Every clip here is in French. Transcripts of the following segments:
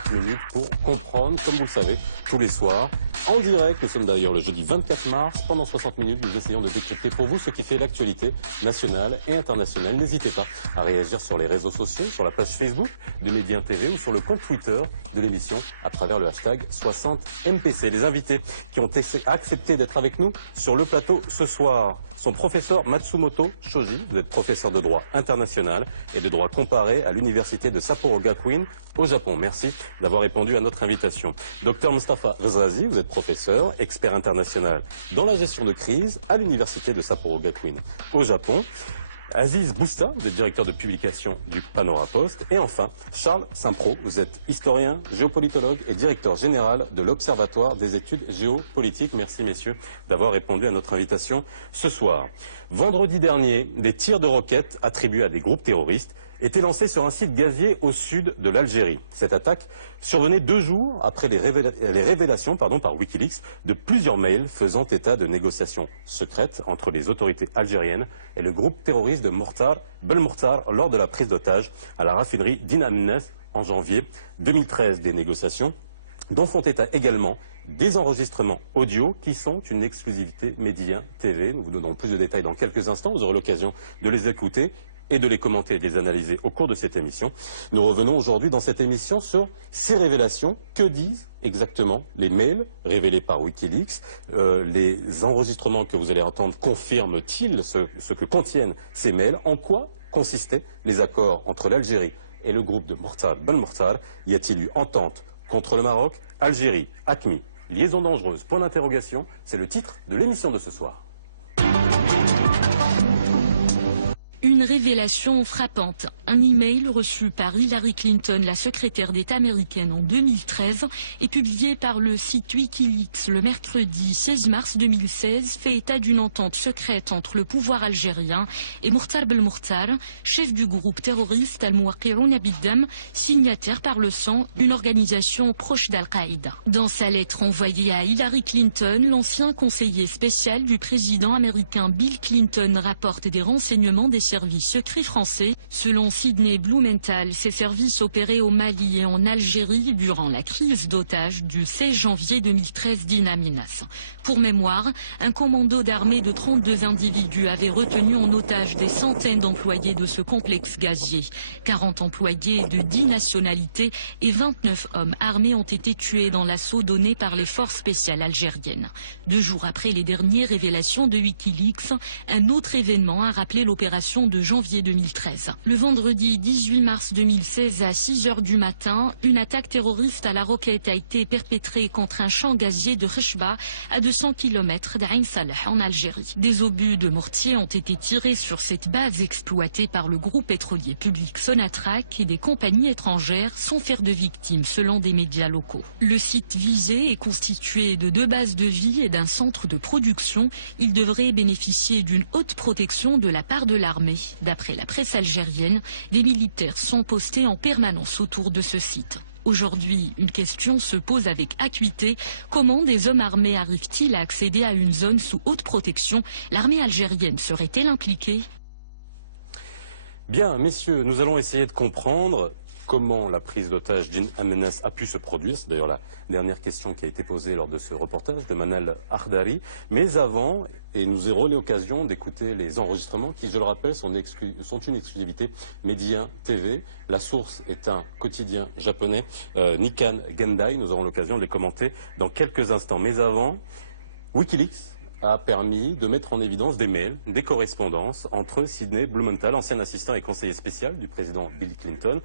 60 minutes pour comprendre, comme vous le savez, tous les soirs. En direct, nous sommes d'ailleurs le jeudi 24 mars. Pendant 60 minutes, nous essayons de décrypter pour vous ce qui fait l'actualité nationale et internationale. N'hésitez pas à réagir sur les réseaux sociaux, sur la page Facebook de Média TV ou sur le compte Twitter de l'émission à travers le hashtag 60MPC. Les invités qui ont accepté d'être avec nous sur le plateau ce soir sont professeur Matsumoto Shoji, vous êtes professeur de droit international et de droit comparé à l'université de Sapporo Gakuen au Japon. Merci d'avoir répondu à notre invitation. Docteur Mustafa Rezazi, vous êtes professeur, expert international dans la gestion de crise à l'université de Sapporo Gakuen au Japon. Aziz Bousta, vous êtes directeur de publication du Panorama Post. Et enfin, Charles Saint-Pro, vous êtes historien, géopolitologue et directeur général de l'Observatoire des études géopolitiques. Merci messieurs d'avoir répondu à notre invitation ce soir. Vendredi dernier, des tirs de roquettes attribués à des groupes terroristes étaient lancés sur un site gazier au sud de l'Algérie. Cette attaque survenait 2 jours après les révélations par Wikileaks de plusieurs mails faisant état de négociations secrètes entre les autorités algériennes et le groupe terroriste de Mortar Belmokhtar lors de la prise d'otage à la raffinerie d'In Amenas en janvier 2013. Des négociations dont font état également des enregistrements audio qui sont une exclusivité Média TV. Nous vous donnerons plus de détails dans quelques instants. Vous aurez l'occasion de les écouter et de les commenter et de les analyser au cours de cette émission. Nous revenons aujourd'hui dans cette émission sur ces révélations. Que disent exactement les mails révélés par Wikileaks? Les enregistrements que vous allez entendre confirment-ils ce que contiennent ces mails? En quoi consistaient les accords entre l'Algérie et le groupe de Mortar Belmokhtar? Y a-t-il eu entente contre le Maroc? Algérie, AQMI, liaison dangereuse, point d'interrogation, c'est le titre de l'émission de ce soir. Une révélation frappante. Un email reçu par Hillary Clinton, la secrétaire d'État américaine en 2013, et publié par le site Wikileaks le mercredi 16 mars 2016, fait état d'une entente secrète entre le pouvoir algérien et Mortar Belmokhtar, chef du groupe terroriste Al-Muwaqiroun Bid-Dam, signataire par le sang, une organisation proche d'Al-Qaïda. Dans sa lettre envoyée à Hillary Clinton, l'ancien conseiller spécial du président américain Bill Clinton rapporte des renseignements des services secrets français. Selon Sidney Blumenthal, ces services opéraient au Mali et en Algérie durant la crise d'otages du 16 janvier 2013 d'In Amenas. Pour mémoire, un commando d'armée de 32 individus avait retenu en otage des centaines d'employés de ce complexe gazier. 40 employés de 10 nationalités et 29 hommes armés ont été tués dans l'assaut donné par les forces spéciales algériennes. 2 jours après les dernières révélations de Wikileaks, un autre événement a rappelé l'opération de janvier 2013. Le vendredi 18 mars 2016 à 6 h du matin, une attaque terroriste à la roquette a été perpétrée contre un champ gazier de Khechba à 200 km d'Ain Salah en Algérie. Des obus de mortier ont été tirés sur cette base exploitée par le groupe pétrolier public Sonatrach et des compagnies étrangères sans faire de victimes selon des médias locaux. Le site visé est constitué de 2 bases de vie et d'un centre de production. Il devrait bénéficier d'une haute protection de la part de l'armée. D'après la presse algérienne, des militaires sont postés en permanence autour de ce site. Aujourd'hui, une question se pose avec acuité. Comment des hommes armés arrivent-ils à accéder à une zone sous haute protection? L'armée algérienne serait-elle impliquée? Bien, messieurs, nous allons essayer de comprendre comment la prise d'otage d'In Amenas a pu se produire. C'est d'ailleurs la dernière question qui a été posée lors de ce reportage de Manal Ardari. Mais avant, et nous aurons l'occasion d'écouter les enregistrements qui, je le rappelle, sont une exclusivité Média TV. La source est un quotidien japonais, Nikkan Gendai. Nous aurons l'occasion de les commenter dans quelques instants. Mais avant, Wikileaks a permis de mettre en évidence des mails, des correspondances entre Sidney Blumenthal, ancien assistant et conseiller spécial du président Bill Clinton,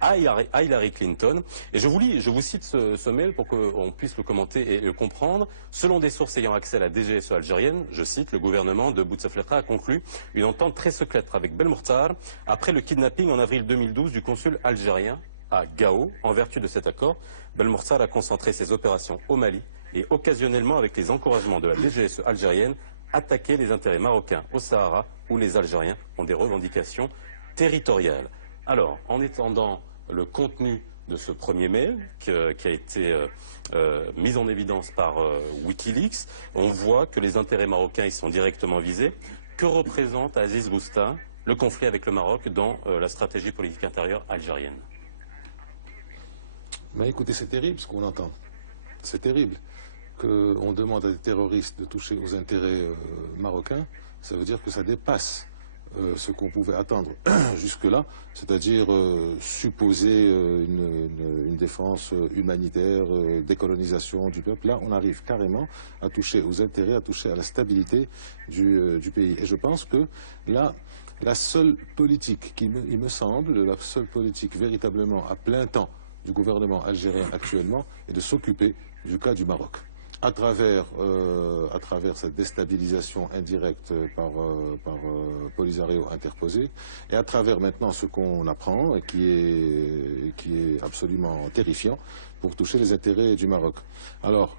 à Hillary Clinton. Et je vous cite ce mail pour qu'on puisse le commenter et le comprendre. Selon des sources ayant accès à la DGSE algérienne, je cite, le gouvernement de Bouteflika a conclu une entente très secrète avec Belmokhtar après le kidnapping en avril 2012 du consul algérien à Gao. En vertu de cet accord, Belmokhtar a concentré ses opérations au Mali et occasionnellement, avec les encouragements de la DGSE algérienne, attaquer les intérêts marocains au Sahara où les Algériens ont des revendications territoriales. Alors, en étendant le contenu de ce premier mail qui a été mis en évidence par Wikileaks, on voit que les intérêts marocains y sont directement visés. Que représente Aziz Bousta le conflit avec le Maroc dans la stratégie politique intérieure algérienne? Mais écoutez, c'est terrible ce qu'on entend. C'est terrible. Qu'on demande à des terroristes de toucher aux intérêts marocains, ça veut dire que ça dépasse ce qu'on pouvait attendre jusque-là, c'est-à-dire supposer une défense humanitaire, décolonisation du peuple. Là, on arrive carrément à toucher aux intérêts, à toucher à la stabilité du pays. Et je pense que là, la seule politique, il me semble, la seule politique véritablement à plein temps du gouvernement algérien actuellement est de s'occuper du cas du Maroc. À travers cette déstabilisation indirecte par Polisario interposé, et à travers maintenant ce qu'on apprend, et qui est absolument terrifiant, pour toucher les intérêts du Maroc. Alors,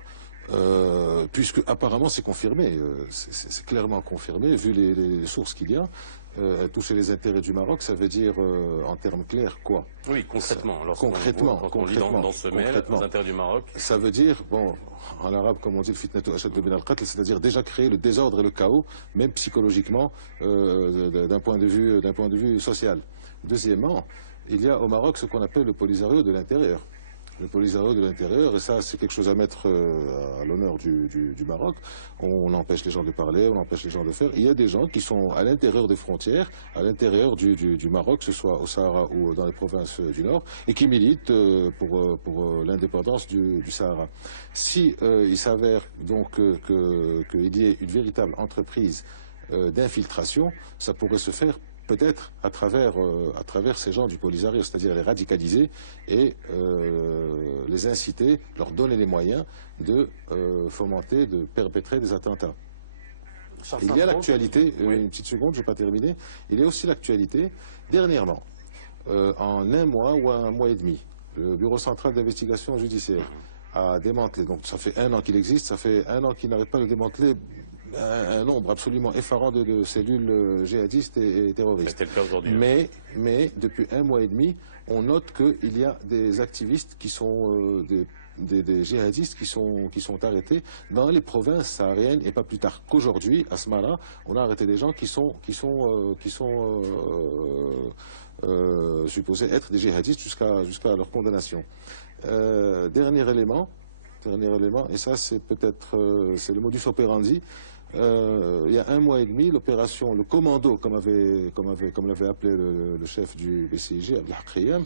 puisque apparemment c'est confirmé, c'est clairement confirmé, vu les sources qu'il y a, toucher les intérêts du Maroc, ça veut dire, en termes clairs, quoi? Oui, concrètement. Concrètement, dans ce mail, les intérêts du Maroc. Ça veut dire, bon, en arabe, comme on dit, le fitnatu ashad min al-qatl, c'est-à-dire déjà créer le désordre et le chaos, même psychologiquement, d'un point de vue social. Deuxièmement, il y a au Maroc ce qu'on appelle le Polisario de l'intérieur. Le Polisario de l'intérieur, et ça c'est quelque chose à mettre à l'honneur du Maroc. On empêche les gens de parler, on empêche les gens de faire. Il y a des gens qui sont à l'intérieur des frontières, à l'intérieur du Maroc, que ce soit au Sahara ou dans les provinces du Nord, et qui militent pour l'indépendance du Sahara. Si il s'avère donc qu'il y ait une véritable entreprise d'infiltration, ça pourrait se faire peut-être à travers ces gens du Polisario, c'est-à-dire les radicaliser et les inciter, leur donner les moyens de fomenter, de perpétrer des attentats. Il y a l'actualité, une petite seconde, je ne vais pas terminer, il y a aussi l'actualité, dernièrement, en un mois ou un mois et demi, le Bureau central d'investigation judiciaire a démantelé, donc ça fait un an qu'il existe, ça fait un an qu'il n'arrête pas de démanteler un nombre absolument effarant de cellules djihadistes et terroristes. C'était le cas aujourd'hui. Mais depuis un mois et demi, on note qu'il y a des activistes qui sont des djihadistes qui sont arrêtés dans les provinces sahariennes, et pas plus tard qu'aujourd'hui, à Smara, on a arrêté des gens qui sont supposés être des djihadistes jusqu'à leur condamnation. Dernier élément, et ça c'est peut-être c'est le modus operandi. Il y a un mois et demi, l'opération, le commando, comme l'avait appelé le chef du BCIG, Abdelhak Khiyam,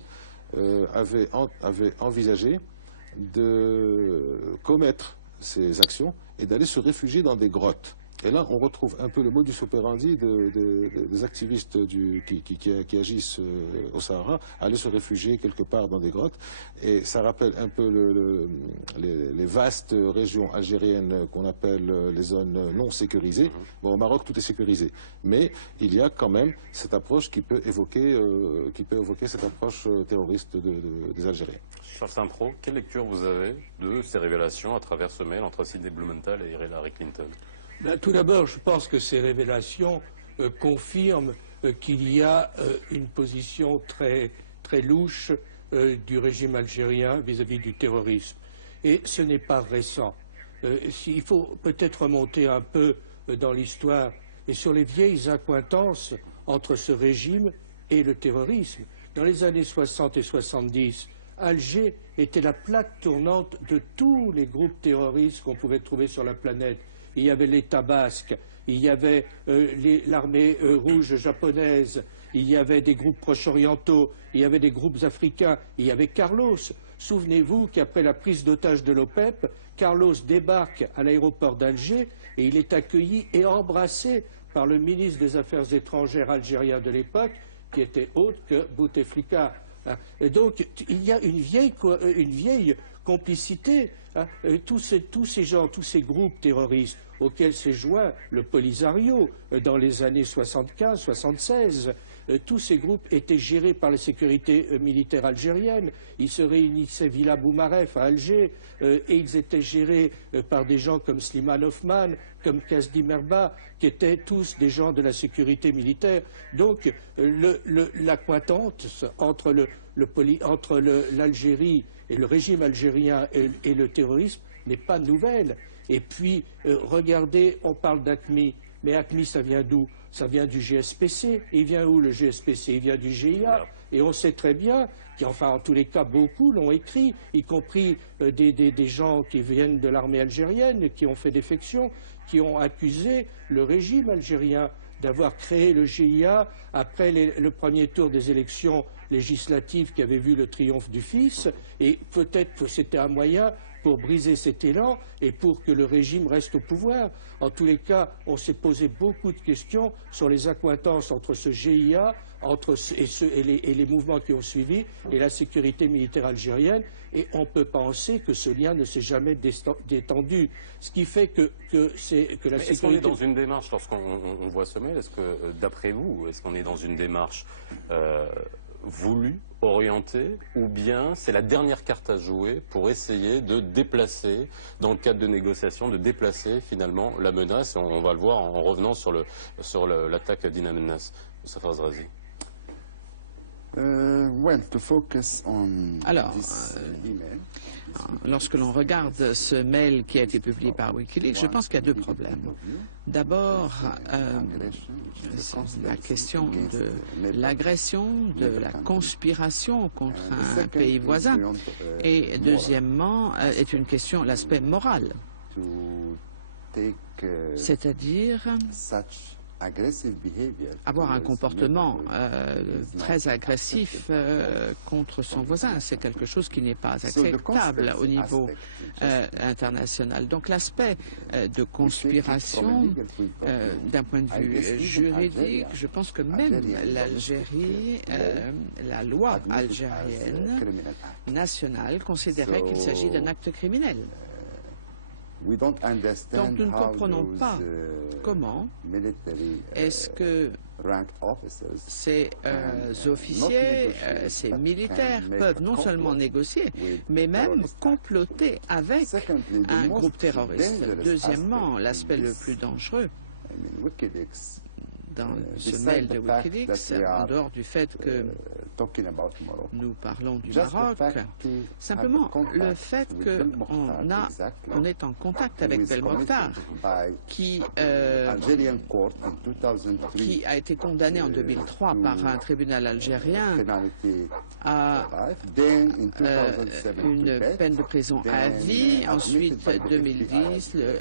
avait envisagé de commettre ces actions et d'aller se réfugier dans des grottes. Et là, on retrouve un peu le modus operandi des activistes qui agissent au Sahara, aller se réfugier quelque part dans des grottes. Et ça rappelle un peu les vastes régions algériennes qu'on appelle les zones non sécurisées. Bon, au Maroc, tout est sécurisé. Mais il y a quand même cette approche qui peut évoquer cette approche terroriste des Algériens. Charles Saint-Pro, quelle lecture vous avez de ces révélations à travers ce mail entre Sidney Blumenthal et Hillary Clinton? Tout d'abord, je pense que ces révélations confirment qu'il y a une position très, très louche du régime algérien vis-à-vis du terrorisme. Et ce n'est pas récent. Il faut peut-être remonter un peu dans l'histoire et sur les vieilles accointances entre ce régime et le terrorisme. Dans les années 60 et 70, Alger était la plaque tournante de tous les groupes terroristes qu'on pouvait trouver sur la planète. Il y avait l'État basque, il y avait l'armée rouge japonaise, il y avait des groupes proche-orientaux, il y avait des groupes africains, il y avait Carlos. Souvenez-vous qu'après la prise d'otage de l'OPEP, Carlos débarque à l'aéroport d'Alger et il est accueilli et embrassé par le ministre des Affaires étrangères algérien de l'époque, qui était autre que Bouteflika. Et donc il y a une vieille complicité. Tous ces gens, tous ces groupes terroristes auxquels s'est joint le Polisario dans les années 75-76, tous ces groupes étaient gérés par la sécurité militaire algérienne. Ils se réunissaient Villa Boumaref à Alger et ils étaient gérés par des gens comme Slimane Hoffman, comme Kasdi Merba, qui étaient tous des gens de la sécurité militaire. Donc l'accointance entre l'Algérie et le régime algérien et le terrorisme n'est pas nouvelle. Et puis, regardez, on parle d'AQMI, mais AQMI, ça vient d'où? Ça vient du GSPC. Il vient où le GSPC? Il vient du GIA. Et on sait très bien qu'enfin, en tous les cas, beaucoup l'ont écrit, y compris des gens qui viennent de l'armée algérienne, qui ont fait défection, qui ont accusé le régime algérien d'avoir créé le GIA après le premier tour des élections législatives qui avait vu le triomphe du fils, et peut-être que c'était un moyen pour briser cet élan et pour que le régime reste au pouvoir. En tous les cas, on s'est posé beaucoup de questions sur les accointances entre ce GIA et les mouvements qui ont suivi et la sécurité militaire algérienne, et on peut penser que ce lien ne s'est jamais détendu. Ce qui fait que la sécurité... Est-ce qu'on est dans une démarche, lorsqu'on voit ce mail, est-ce que, d'après vous, est-ce qu'on est dans une démarche voulue, orientée, ou bien c'est la dernière carte à jouer pour essayer de déplacer, dans le cadre de négociations, de déplacer finalement la menace, et on va le voir en revenant sur l'attaque d'In Amenas. Moustapha Azrazi. Alors, lorsque l'on regarde ce mail qui a été publié par Wikileaks, je pense qu'il y a deux problèmes. D'abord, la question de l'agression, de la conspiration contre un pays voisin. Et deuxièmement, est une question, l'aspect moral. C'est-à-dire avoir un comportement très agressif contre son voisin, c'est quelque chose qui n'est pas acceptable au niveau international. Donc l'aspect de conspiration, d'un point de vue juridique, je pense que même l'Algérie, la loi algérienne nationale considérait qu'il s'agit d'un acte criminel. Donc nous ne comprenons pas comment est-ce que ces officiers, ces militaires peuvent non seulement négocier, mais même comploter avec un groupe terroriste. Deuxièmement, l'aspect le plus dangereux dans ce mail de Wikileaks, en dehors du fait que nous parlons du Maroc, simplement le fait qu'on est en contact avec Belmokhtar, qui a été condamné en 2003 par un tribunal algérien à une peine de prison à vie. Ensuite, 2010, le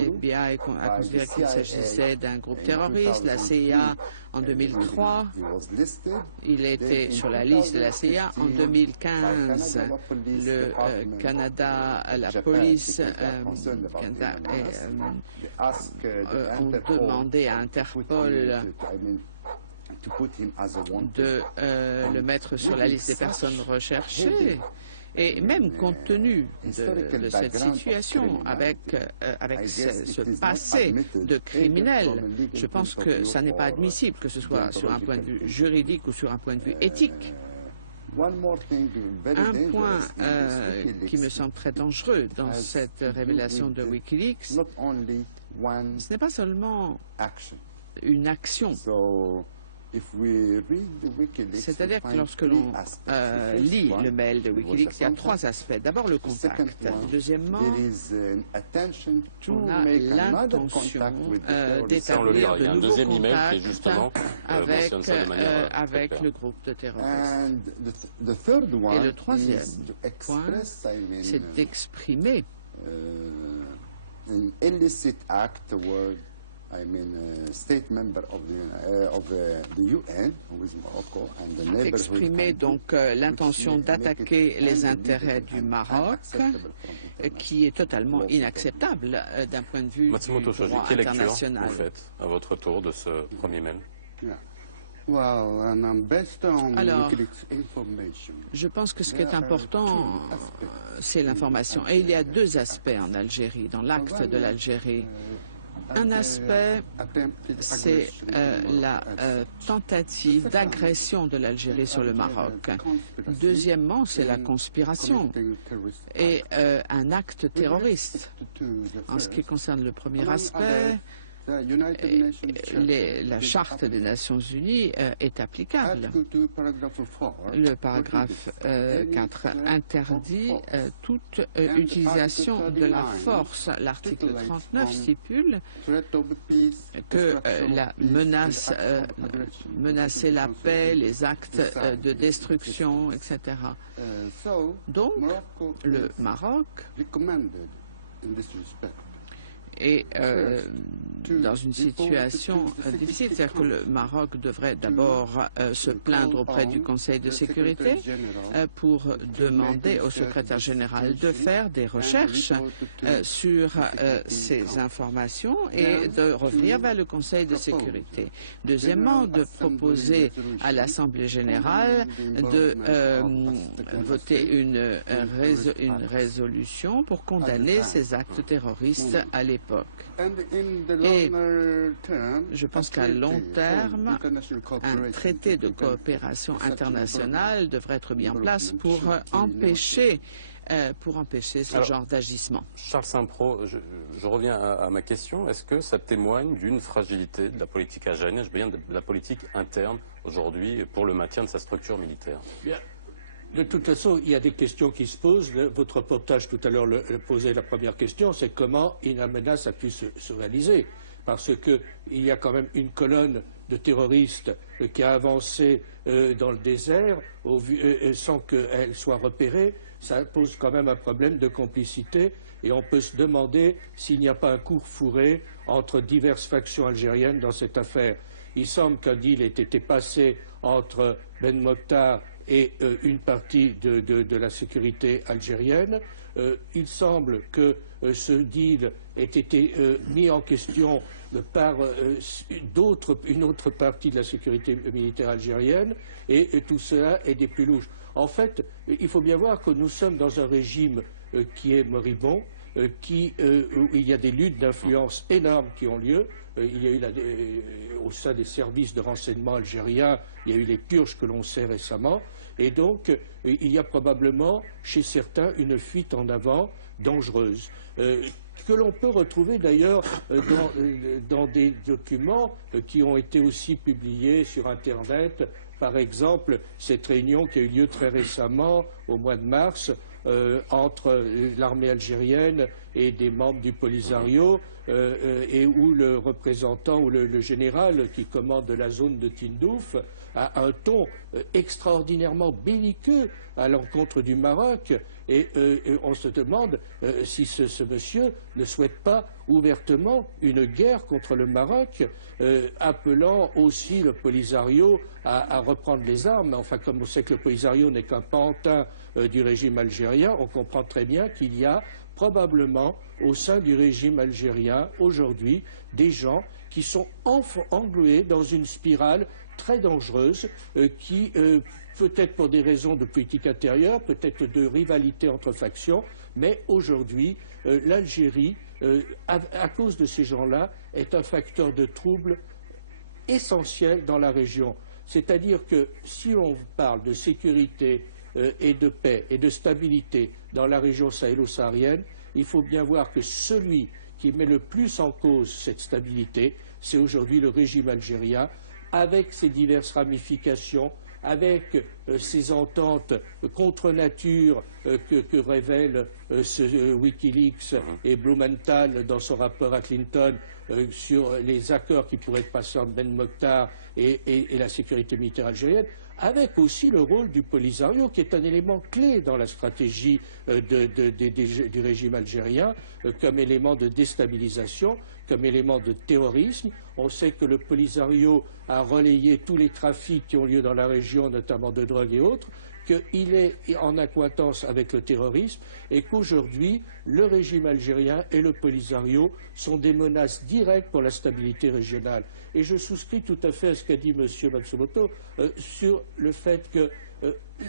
FBI a considéré qu'il s'agissait d'un groupe terroriste. La CIA en 2003, il était sur la liste de la CIA. En 2015, le Canada, la police Canada ont demandé à Interpol de le mettre sur la liste des personnes recherchées. Et même compte tenu de cette situation, avec ce passé de criminel, je pense que ça n'est pas admissible, que ce soit sur un point de vue juridique ou sur un point de vue éthique. Un point qui me semble très dangereux dans cette révélation de Wikileaks, ce n'est pas seulement une action. C'est-à-dire que lorsque l'on lit le mail de Wikileaks, il y a trois aspects. D'abord le contact. Deuxièmement, on a l'intention d'établir de nouveaux contacts avec le groupe de terroristes. Et le troisième point, c'est d'exprimer exprimer donc l'intention d'attaquer les intérêts du Maroc, qui est totalement inacceptable d'un point de vue du droit international. Vous faites à votre tour de ce premier mail? Alors, je pense que ce qui est important, c'est l'information. Et il y a deux aspects en Algérie, dans l'acte de l'Algérie. Un aspect, c'est la tentative d'agression de l'Algérie sur le Maroc. Deuxièmement, c'est la conspiration et un acte terroriste. En ce qui concerne le premier aspect, la Charte des Nations Unies est applicable. Le paragraphe 4 interdit toute utilisation de la force. L'article 39 stipule que la menace, menacer la paix, les actes de destruction, etc. Donc, le Maroc est dans une situation difficile. C'est-à-dire que le Maroc devrait d'abord se plaindre auprès du Conseil de sécurité pour demander au secrétaire général de faire des recherches sur ces informations et de revenir vers le Conseil de sécurité. Deuxièmement, de proposer à l'Assemblée générale de voter une résolution pour condamner ces actes terroristes à l'époque. Et je pense qu'à long terme, un traité de coopération internationale devrait être mis en place pour empêcher ce genre d'agissement. Charles Saint-Pro, je reviens à ma question. Est-ce que ça témoigne d'une fragilité de la politique algérienne, je veux dire de la politique interne aujourd'hui pour le maintien de sa structure militaire? Bien. De toute façon, il y a des questions qui se posent. Votre reportage tout à l'heure posait la première question, c'est comment la menace a pu se réaliser. Parce qu'il y a quand même une colonne de terroristes qui a avancé dans le désert sans qu'elle soit repérée. Ça pose quand même un problème de complicité et on peut se demander s'il n'y a pas un coup fourré entre diverses factions algériennes dans cette affaire. Il semble qu'un deal ait été passé entre Ben Mokhtar et une partie de la sécurité algérienne. Il semble que ce deal ait été mis en question par une autre partie de la sécurité militaire algérienne et tout cela est des plus louches. En fait, il faut bien voir que nous sommes dans un régime qui est moribond, où il y a des luttes d'influence énormes qui ont lieu. Il y a eu au sein des services de renseignement algériens, il y a eu les purges que l'on sait récemment. Et donc, il y a probablement chez certains une fuite en avant dangereuse, que l'on peut retrouver d'ailleurs dans des documents qui ont été aussi publiés sur Internet. Par exemple, cette réunion qui a eu lieu très récemment, au mois de mars, entre l'armée algérienne et des membres du Polisario, et où le représentant ou le général qui commande la zone de Tindouf a un ton extraordinairement belliqueux à l'encontre du Maroc. Et on se demande si ce monsieur ne souhaite pas ouvertement une guerre contre le Maroc, appelant aussi le Polisario à reprendre les armes. Enfin, comme on sait que le Polisario n'est qu'un pantin du régime algérien, on comprend très bien qu'il y a probablement au sein du régime algérien aujourd'hui des gens qui sont englués dans une spirale très dangereuse qui, peut-être pour des raisons de politique intérieure, peut-être de rivalité entre factions, mais aujourd'hui, l'Algérie, à cause de ces gens-là, est un facteur de trouble essentiel dans la région. C'est-à-dire que si on parle de sécurité et de paix et de stabilité dans la région sahélo-saharienne, il faut bien voir que celui qui met le plus en cause cette stabilité, c'est aujourd'hui le régime algérien, avec ses diverses ramifications, avec ces ententes contre nature que révèle ce Wikileaks et Blumenthal dans son rapport à Clinton sur les accords qui pourraient être passés entre Ben Mokhtar et la sécurité militaire algérienne, avec aussi le rôle du Polisario, qui est un élément clé dans la stratégie du régime algérien, comme élément de déstabilisation, comme élément de terrorisme. On sait que le Polisario a relayé tous les trafics qui ont lieu dans la région, notamment de drogue et autres, qu'il est en accointance avec le terrorisme et qu'aujourd'hui, le régime algérien et le Polisario sont des menaces directes pour la stabilité régionale. Et je souscris tout à fait à ce qu'a dit M. Matsumoto sur le fait que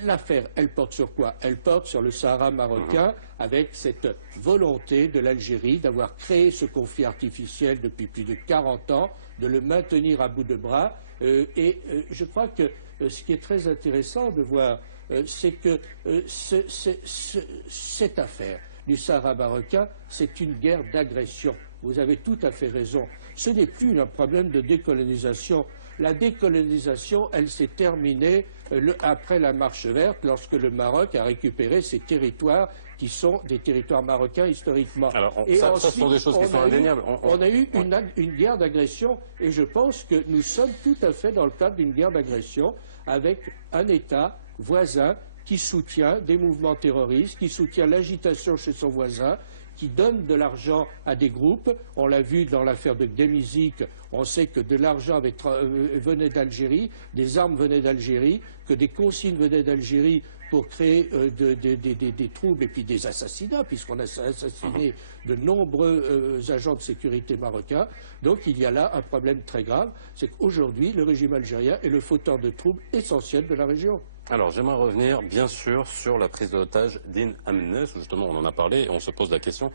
l'affaire, elle porte sur quoi? Elle porte sur le Sahara marocain, avec cette volonté de l'Algérie d'avoir créé ce conflit artificiel depuis plus de 40 ans, de le maintenir à bout de bras. Et je crois que ce qui est très intéressant de voir, c'est que cette affaire du Sahara marocain, c'est une guerre d'agression vous avez tout à fait raison. Ce n'est plus un problème de décolonisation. La décolonisation, elle s'est terminée après la Marche verte, lorsque le Maroc a récupéré ses territoires qui sont des territoires marocains historiquement. Alors, et ça, ensuite, ce sont des choses qui sont indéniables. On a eu une guerre d'agression, et je pense que nous sommes tout à fait dans le cadre d'une guerre d'agression avec un État voisin qui soutient des mouvements terroristes, qui soutient l'agitation chez son voisin, qui donne de l'argent à des groupes. On l'a vu dans l'affaire de Gdemizik, on sait que de l'argent venait d'Algérie, des armes venaient d'Algérie, que des consignes venaient d'Algérie pour créer des troubles et puis des assassinats, puisqu'on a assassiné de nombreux agents de sécurité marocains. Donc il y a là un problème très grave, c'est qu'aujourd'hui, le régime algérien est le fauteur de troubles essentiels de la région. Alors, j'aimerais revenir, bien sûr, sur la prise d'otage d'In Amnes, où justement on en a parlé, et on se pose la question,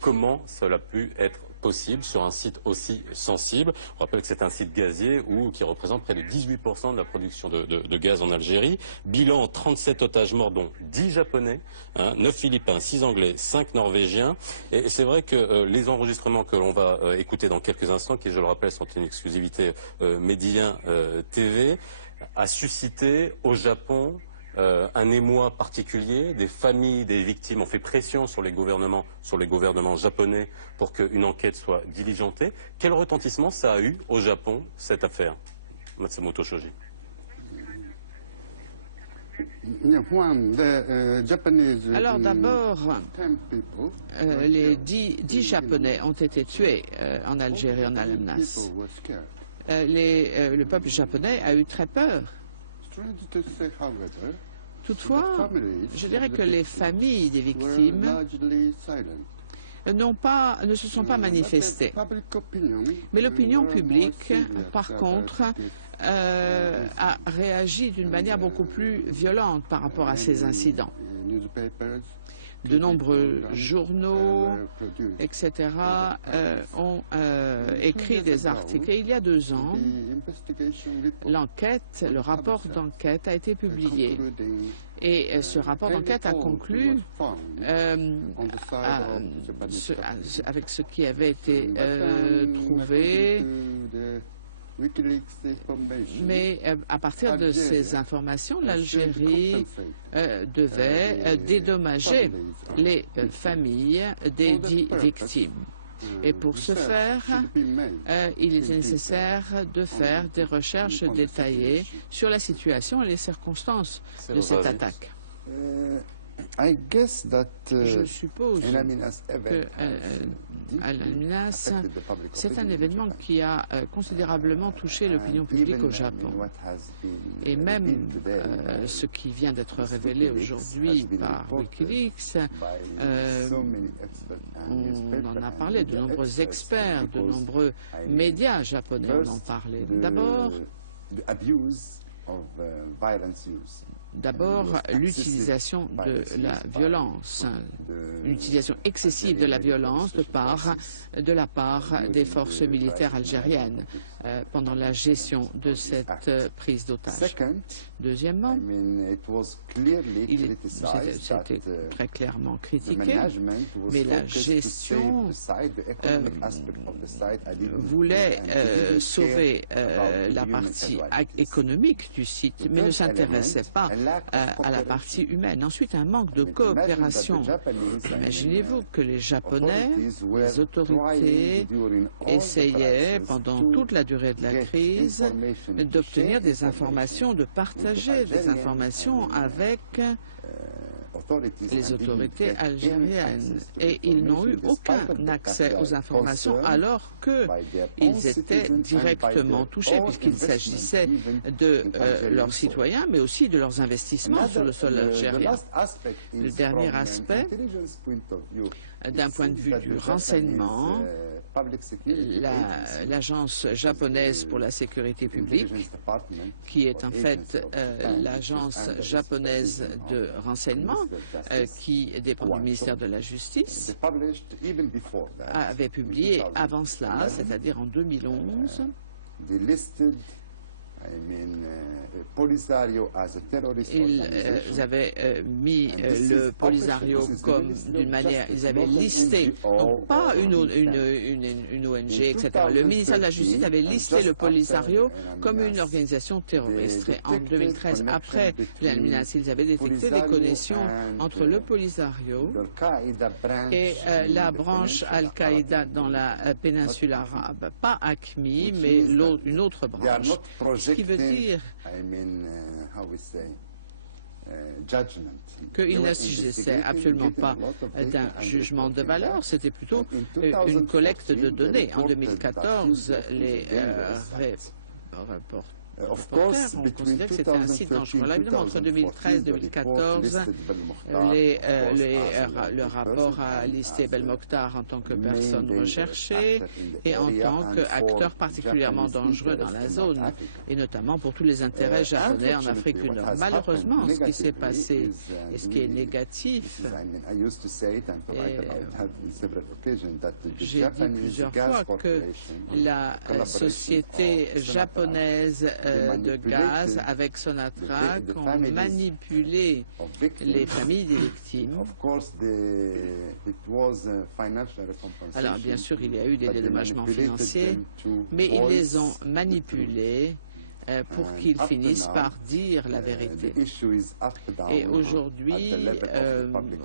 comment cela a pu être possible sur un site aussi sensible? On rappelle que c'est un site gazier qui représente près de 18% de la production de gaz en Algérie. Bilan, 37 otages morts, dont 10 Japonais, 9 Philippins, 6 Anglais, 5 Norvégiens. Et c'est vrai que les enregistrements que l'on va écouter dans quelques instants, qui, je le rappelle, sont une exclusivité Médien TV, a suscité au Japon un émoi particulier. Des familles des victimes ont fait pression sur les gouvernements japonais pour qu'une enquête soit diligentée. Quel retentissement ça a eu au Japon, cette affaire, Matsumoto Shoji? Alors d'abord, les 10 Japonais ont été tués en Algérie, en Al-Amnas. Le peuple japonais a eu très peur. Toutefois, je dirais que les familles des victimes ne se sont pas manifestées. Mais l'opinion publique, par contre, a réagi d'une manière beaucoup plus violente par rapport à ces incidents. De nombreux journaux, etc., ont écrit des articles. Et il y a 2 ans, le rapport d'enquête a été publié. Et ce rapport d'enquête a conclu, avec ce qui avait été trouvé, mais à partir de ces informations, l'Algérie devait dédommager les familles des 10 victimes. Et pour ce faire, il était nécessaire de faire des recherches détaillées sur la situation et les circonstances de cette attaque. Je suppose que Al-Amnas, c'est un événement qui a considérablement touché l'opinion publique au Japon. Et même ce qui vient d'être révélé aujourd'hui par Wikileaks, on en a parlé, de nombreux experts, de nombreux médias japonais en ont parlé. D'abord, l'utilisation de la violence, une utilisation excessive de la violence de la part des forces militaires algériennes pendant la gestion de cette prise d'otage. Deuxièmement, c'était très clairement critiqué, mais la gestion voulait sauver la partie économique du site, mais ne s'intéressait pas à la partie humaine. Ensuite, un manque de coopération. Imaginez-vous que les Japonais, les autorités, essayaient pendant toute la durée de la crise d'obtenir des informations, de partager des informations avec les autorités algériennes. Et ils n'ont eu aucun accès aux informations alors qu'ils étaient directement touchés, puisqu'il s'agissait de leurs citoyens, mais aussi de leurs investissements sur le sol algérien. Le dernier aspect, d'un point de vue du renseignement, l'agence japonaise pour la sécurité publique, qui est en fait l'agence japonaise de renseignement, qui dépend du ministère de la Justice, avait publié avant cela, c'est-à-dire en 2011, Ils avaient mis le Polisario comme d'une manière, ils avaient listé, donc pas une ONG, etc. Le ministère de la Justice avait listé le Polisario comme une organisation terroriste. Et en 2013, après l'Al-Minas, ils avaient détecté des connexions entre le Polisario et la branche Al-Qaïda dans la péninsule arabe. Pas AQMI, mais une autre branche. Ce qui veut dire qu'il ne s'agissait absolument pas d'un jugement de valeur, c'était plutôt une collecte de données. En 2014, les reporters ont considéré que c'était un site dangereux. Là, évidemment, entre 2013 et 2014, le rapport a listé Belmokhtar en tant que personne recherchée et en tant qu'acteur particulièrement dangereux dans la zone, et notamment pour tous les intérêts japonais en Afrique du Nord. Malheureusement, ce qui s'est passé et ce qui est négatif, j'ai dit plusieurs fois que la société japonaise de gaz avec Sonatrach ont manipulé les familles des victimes. Alors bien sûr, il y a eu des dédommagements financiers, mais ils les ont manipulés pour qu'ils finissent par dire la vérité. Et aujourd'hui,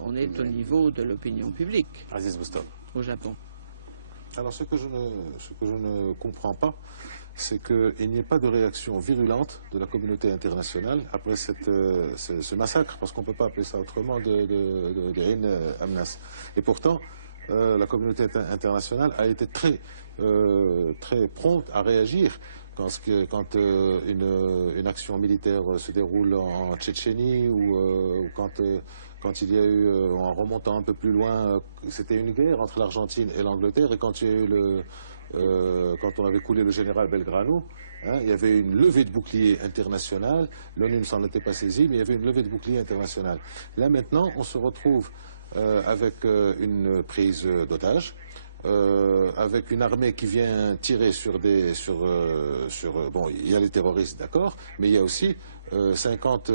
on est au niveau de l'opinion publique au Japon. Alors ce que je ne comprends pas, c'est qu'il n'y ait pas de réaction virulente de la communauté internationale après ce massacre, parce qu'on ne peut pas appeler ça autrement, de Ain Amnas. Et pourtant, la communauté internationale a été très prompte à réagir quand une action militaire se déroule en Tchétchénie ou quand il y a eu, en remontant un peu plus loin, c'était une guerre entre l'Argentine et l'Angleterre, et quand il y a eu quand on avait coulé le général Belgrano, il y avait une levée de bouclier internationale. L'ONU ne s'en était pas saisie, mais il y avait une levée de bouclier internationale. Là maintenant, on se retrouve avec une prise d'otages, avec une armée qui vient tirer bon, il y a les terroristes, d'accord, mais il y a aussi 50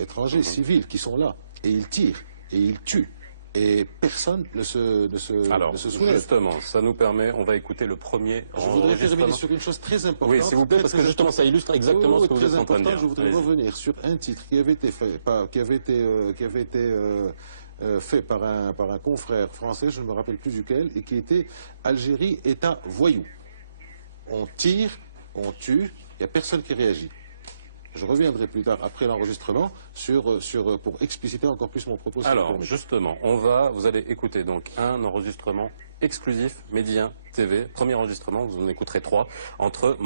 étrangers civils qui sont là, et ils tirent, et ils tuent. Et personne ne se soulève. Justement, ça nous permet, on va écouter le premier. Je voudrais terminer sur une chose très importante. Oui, s'il vous plaît, parce que justement, ça illustre exactement ce que vous êtes en train de dire. Je voudrais revenir sur un titre qui avait été fait, fait par un confrère français, je ne me rappelle plus duquel, et qui était Algérie, État voyou. On tire, on tue, il n'y a personne qui réagit. Je reviendrai plus tard, après l'enregistrement, pour expliciter encore plus mon propos. Alors, justement, vous allez écouter donc un enregistrement exclusif, Médien TV, premier enregistrement, vous en écouterez 3, entre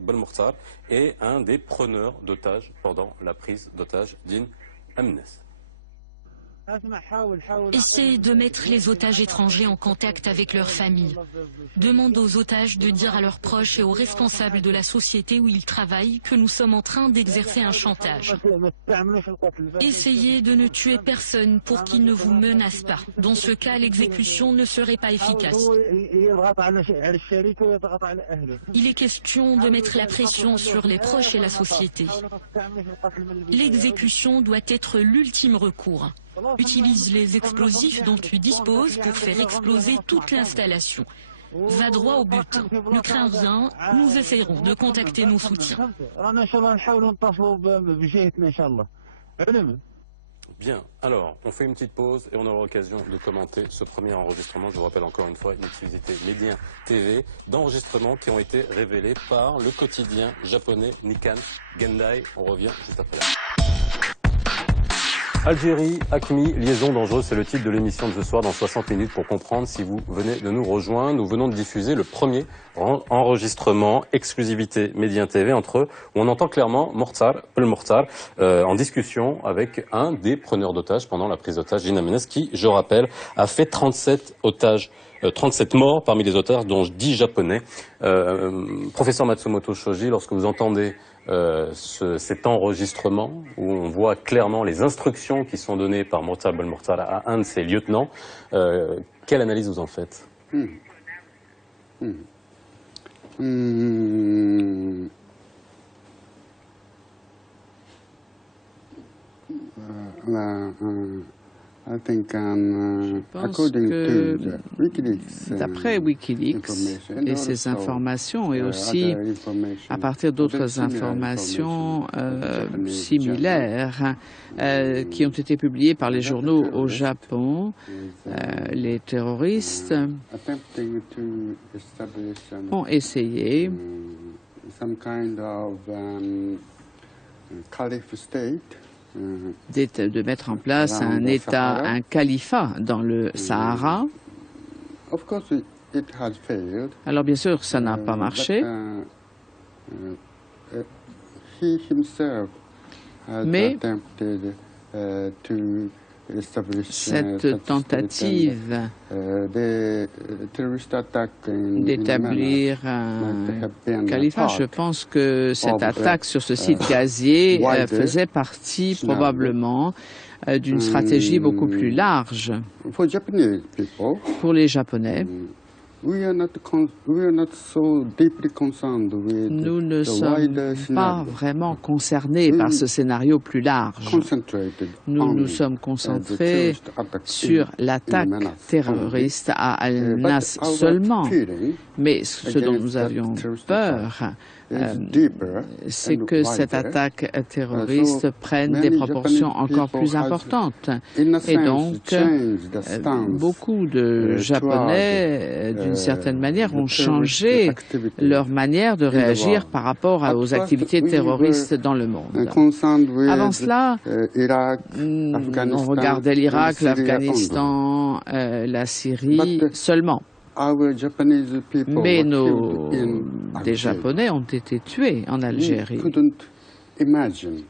Belmokhtar et un des preneurs d'otages pendant la prise d'otages d'Ain Amnas. Essaie de mettre les otages étrangers en contact avec leurs familles. Demande aux otages de dire à leurs proches et aux responsables de la société où ils travaillent que nous sommes en train d'exercer un chantage. Essayez de ne tuer personne pour qu'ils ne vous menacent pas. Dans ce cas, l'exécution ne serait pas efficace. Il est question de mettre la pression sur les proches et la société. L'exécution doit être l'ultime recours. Utilise les explosifs dont tu disposes pour faire exploser toute l'installation. Va droit au but. Ne crains rien, nous essaierons de contacter nos soutiens. Bien, alors, on fait une petite pause et on aura l'occasion de commenter ce premier enregistrement. Je vous rappelle encore une fois une activité Médien TV d'enregistrements qui ont été révélés par le quotidien japonais Nikkan Gendai. On revient juste après. Algérie, AQMI, liaison dangereuse, c'est le titre de l'émission de ce soir dans 60 minutes pour comprendre si vous venez de nous rejoindre. Nous venons de diffuser le premier enregistrement exclusivité Médien TV où on entend clairement Belmokhtar en discussion avec un des preneurs d'otages pendant la prise d'otages d'Ain Amnas qui, je rappelle, a fait 37 morts parmi les otages, dont 10 japonais. Professeur Matsumoto Shoji, lorsque vous entendez cet enregistrement où on voit clairement les instructions qui sont données par Belmokhtar à un de ses lieutenants, quelle analyse vous en faites? Je pense que, d'après Wikileaks et ses informations, et aussi à partir d'autres informations similaires qui ont été publiées par les journaux au Japon, les terroristes ont essayé de mettre en place un État, un califat dans le Sahara. Alors bien sûr, ça n'a pas marché, mais cette tentative d'établir un califat, je pense que cette attaque sur ce site gazier faisait partie probablement d'une stratégie beaucoup plus large. Pour les Japonais, nous ne sommes pas vraiment concernés par ce scénario plus large. Nous nous sommes concentrés sur l'attaque terroriste à Al-Nas seulement. Mais ce dont nous avions peur, c'est que cette attaque terroriste prenne des proportions encore plus importantes. Et donc, beaucoup de Japonais, d'une certaine manière, ont changé leur manière de réagir par rapport aux activités terroristes dans le monde. Avant cela, on regardait l'Irak, l'Afghanistan, la Syrie seulement. Mais des Japonais ont été tués en Algérie.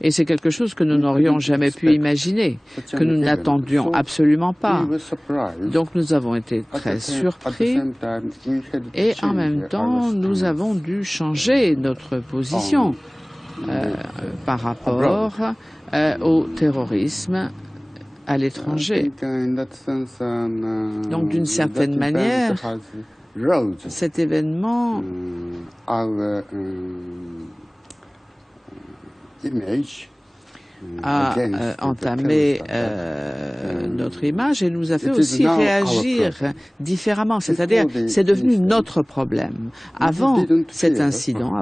Et c'est quelque chose que nous n'aurions jamais pu imaginer, que nous n'attendions absolument pas. Donc nous avons été très surpris et en même temps nous avons dû changer notre position par rapport au terrorisme à l'étranger. Donc d'une certaine manière, cet événement a entamé notre image et nous a fait aussi réagir différemment. C'est-à-dire, c'est devenu notre problème. Avant cet incident,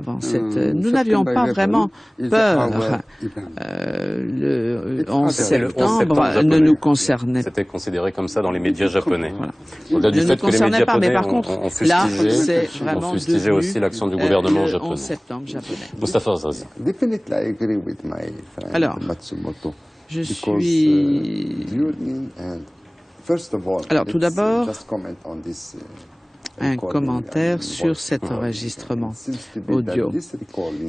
nous n'avions pas vraiment peur. Le 11 septembre ne nous concernait pas. C'était considéré comme ça dans les médias japonais. Voilà. Au-delà du Ne fait nous que les concernait médias pas, mais japonais par contre, ont là, c'est vraiment fustigé aussi l'action du gouvernement le japonais. 11 septembre japonais. Mustafa Azzaz. Alors, je suis... Alors, tout d'abord, un commentaire sur cet enregistrement audio.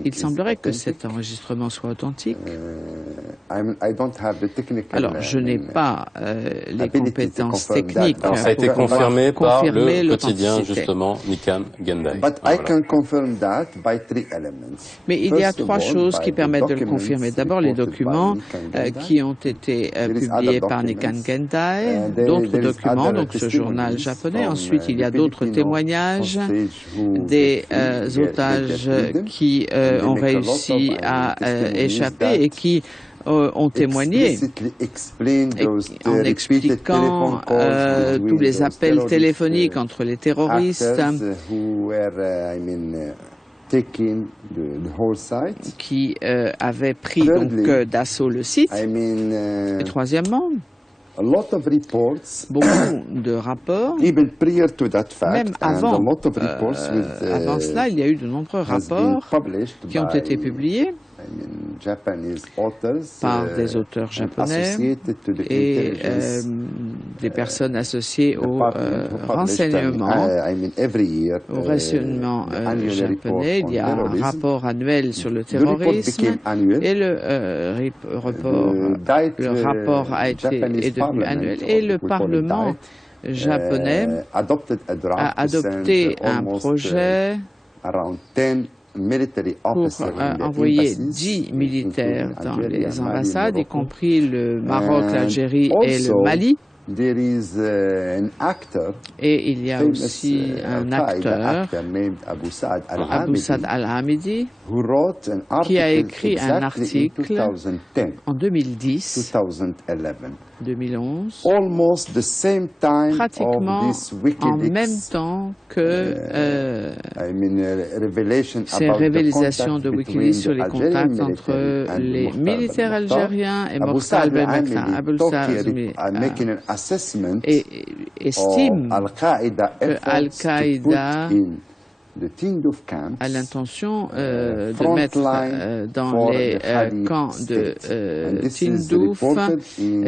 Il semblerait que cet enregistrement soit authentique. Alors, je n'ai pas les compétences techniques Alors, ça a été confirmé par le quotidien, justement, Nikkan Gendai. Mais il y a trois choses qui permettent de le confirmer. D'abord, les documents qui ont été publiés par Nikkan Gendai, d'autres documents, donc ce journal japonais. Ensuite, il y a d'autres témoignages des otages qui ont réussi à échapper et qui ont témoigné en expliquant tous les appels téléphoniques entre les terroristes qui avaient pris donc d'assaut le site. Et troisièmement, beaucoup de rapports, même avant cela, il y a eu de nombreux rapports qui ont été publiés par des auteurs japonais et des personnes associées au renseignement japonais. Il y a un rapport annuel sur le terrorisme et le rapport est devenu annuel. Et le Parlement japonais a adopté un projet pour envoyer 10 militaires dans les ambassades, y compris le Maroc, l'Algérie et le Mali. Et il y a aussi un acteur, Abu Saad al-Hamidi, qui a écrit un article en 2010, 2011, pratiquement en même temps que ces révélations de Wikileaks sur les contacts entre les militaires algériens et Mokhtar Belmokhtar. Abou Saad et estime que Al-Qaïda a l'intention de mettre dans les camps de Tindouf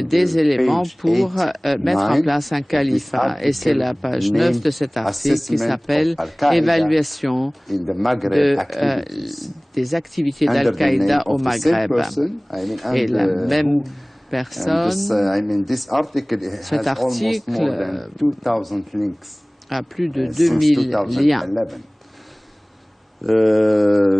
des éléments pour mettre en place un califat. Et c'est la page 9 de cet article qui s'appelle « Évaluation des activités d'Al-Qaïda au Maghreb ». Et la même personne, cet article a plus de 2000 liens. Ce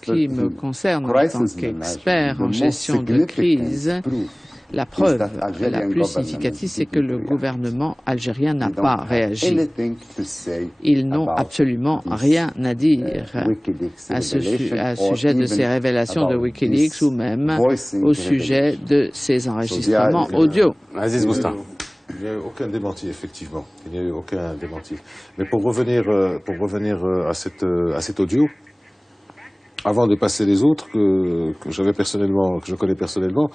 qui me concerne en tant qu'expert en gestion de crise, la preuve la plus significative, c'est que le gouvernement algérien n'a pas réagi. Ils n'ont absolument rien à dire à sujet de ces révélations de Wikileaks ou même au sujet de ces enregistrements audio. Aziz Boustan. Il n'y a eu aucun démenti, effectivement. Il n'y a eu aucun démenti. Mais pour revenir à cet audio, avant de passer les autres que je connais personnellement,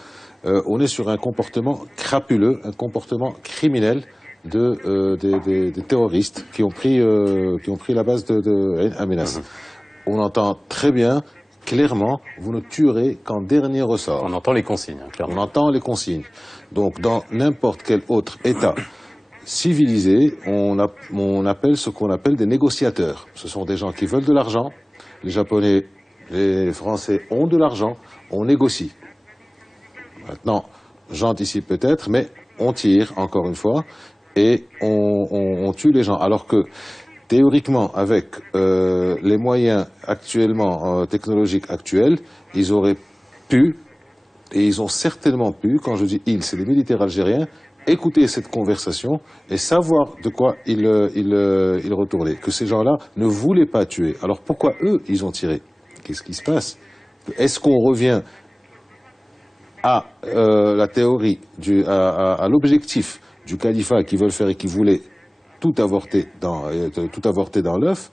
on est sur un comportement crapuleux, un comportement criminel des terroristes qui ont pris la base de Amenas. On entend très bien, clairement, vous ne tuerez qu'en dernier ressort. On entend les consignes, clairement. On entend les consignes. Donc, dans n'importe quel autre État civilisé, on appelle ce qu'on appelle des négociateurs. Ce sont des gens qui veulent de l'argent. Les Japonais, les Français ont de l'argent, on négocie. Maintenant, j'anticipe peut-être, mais on tire, encore une fois, et on tue les gens. Alors que, théoriquement, avec les moyens actuellement, technologiques actuels, ils auraient pu, et ils ont certainement pu, quand je dis ils, c'est les militaires algériens, écouter cette conversation et savoir de quoi ils retournaient. Que ces gens-là ne voulaient pas tuer. Alors pourquoi eux, ils ont tiré ? Qu'est-ce qui se passe? Est-ce qu'on revient à la théorie, à l'objectif du califat qu'ils veulent faire et qui voulait tout avorter dans l'œuf?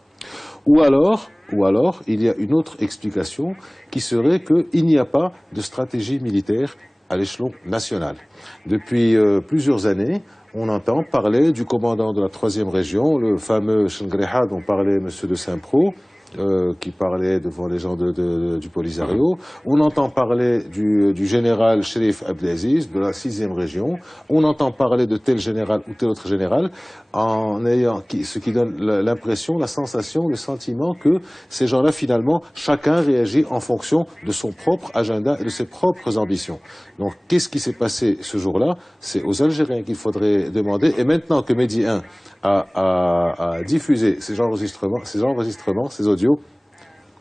Ou alors, il y a une autre explication qui serait qu'il n'y a pas de stratégie militaire à l'échelon national. Depuis plusieurs années, on entend parler du commandant de la 3e région, le fameux Chengreha dont parlait M. de Saint-Pro, qui parlait devant les gens du Polisario. On entend parler du général Sherif Abdelaziz de la 6e région. On entend parler de tel général ou tel autre général, ce qui donne l'impression, la sensation, le sentiment que ces gens-là, finalement, chacun réagit en fonction de son propre agenda et de ses propres ambitions. Donc, qu'est-ce qui s'est passé ce jour-là? C'est aux Algériens qu'il faudrait demander. Et maintenant que Mehdi 1 a diffusé ces enregistrements, ces audios,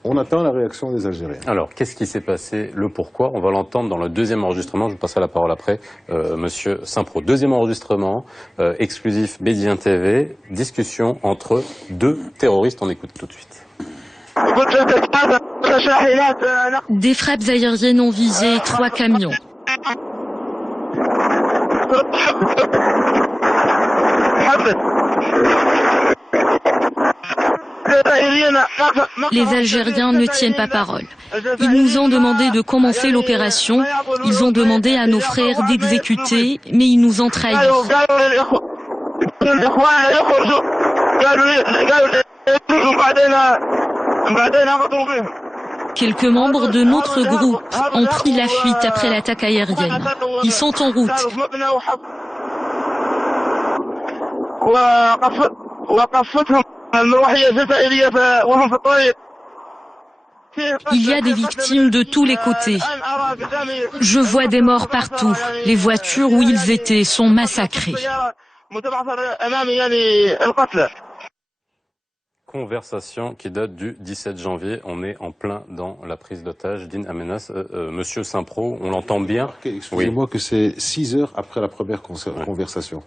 on attend la réaction des Algériens. Alors, qu'est-ce qui s'est passé? Le pourquoi? On va l'entendre dans le deuxième enregistrement. Je vous passerai la parole après, Monsieur Saint-Pro. Deuxième enregistrement, exclusif Mehdi 1 TV, discussion entre deux terroristes. On écoute tout de suite. Des frappes aériennes ont visé 3 camions. Les Algériens ne tiennent pas parole. Ils nous ont demandé de commencer l'opération. Ils ont demandé à nos frères d'exécuter, mais ils nous ont trahis. Quelques membres de notre groupe ont pris la fuite après l'attaque aérienne. Ils sont en route. Il y a des victimes de tous les côtés. Je vois des morts partout. Les voitures où ils étaient sont massacrées. conversation qui date du 17 janvier. On est en plein dans la prise d'otage d'In Amenas. Monsieur Saint-Pro, on l'entend bien. Excusez-moi que c'est 6 heures après la première conversation.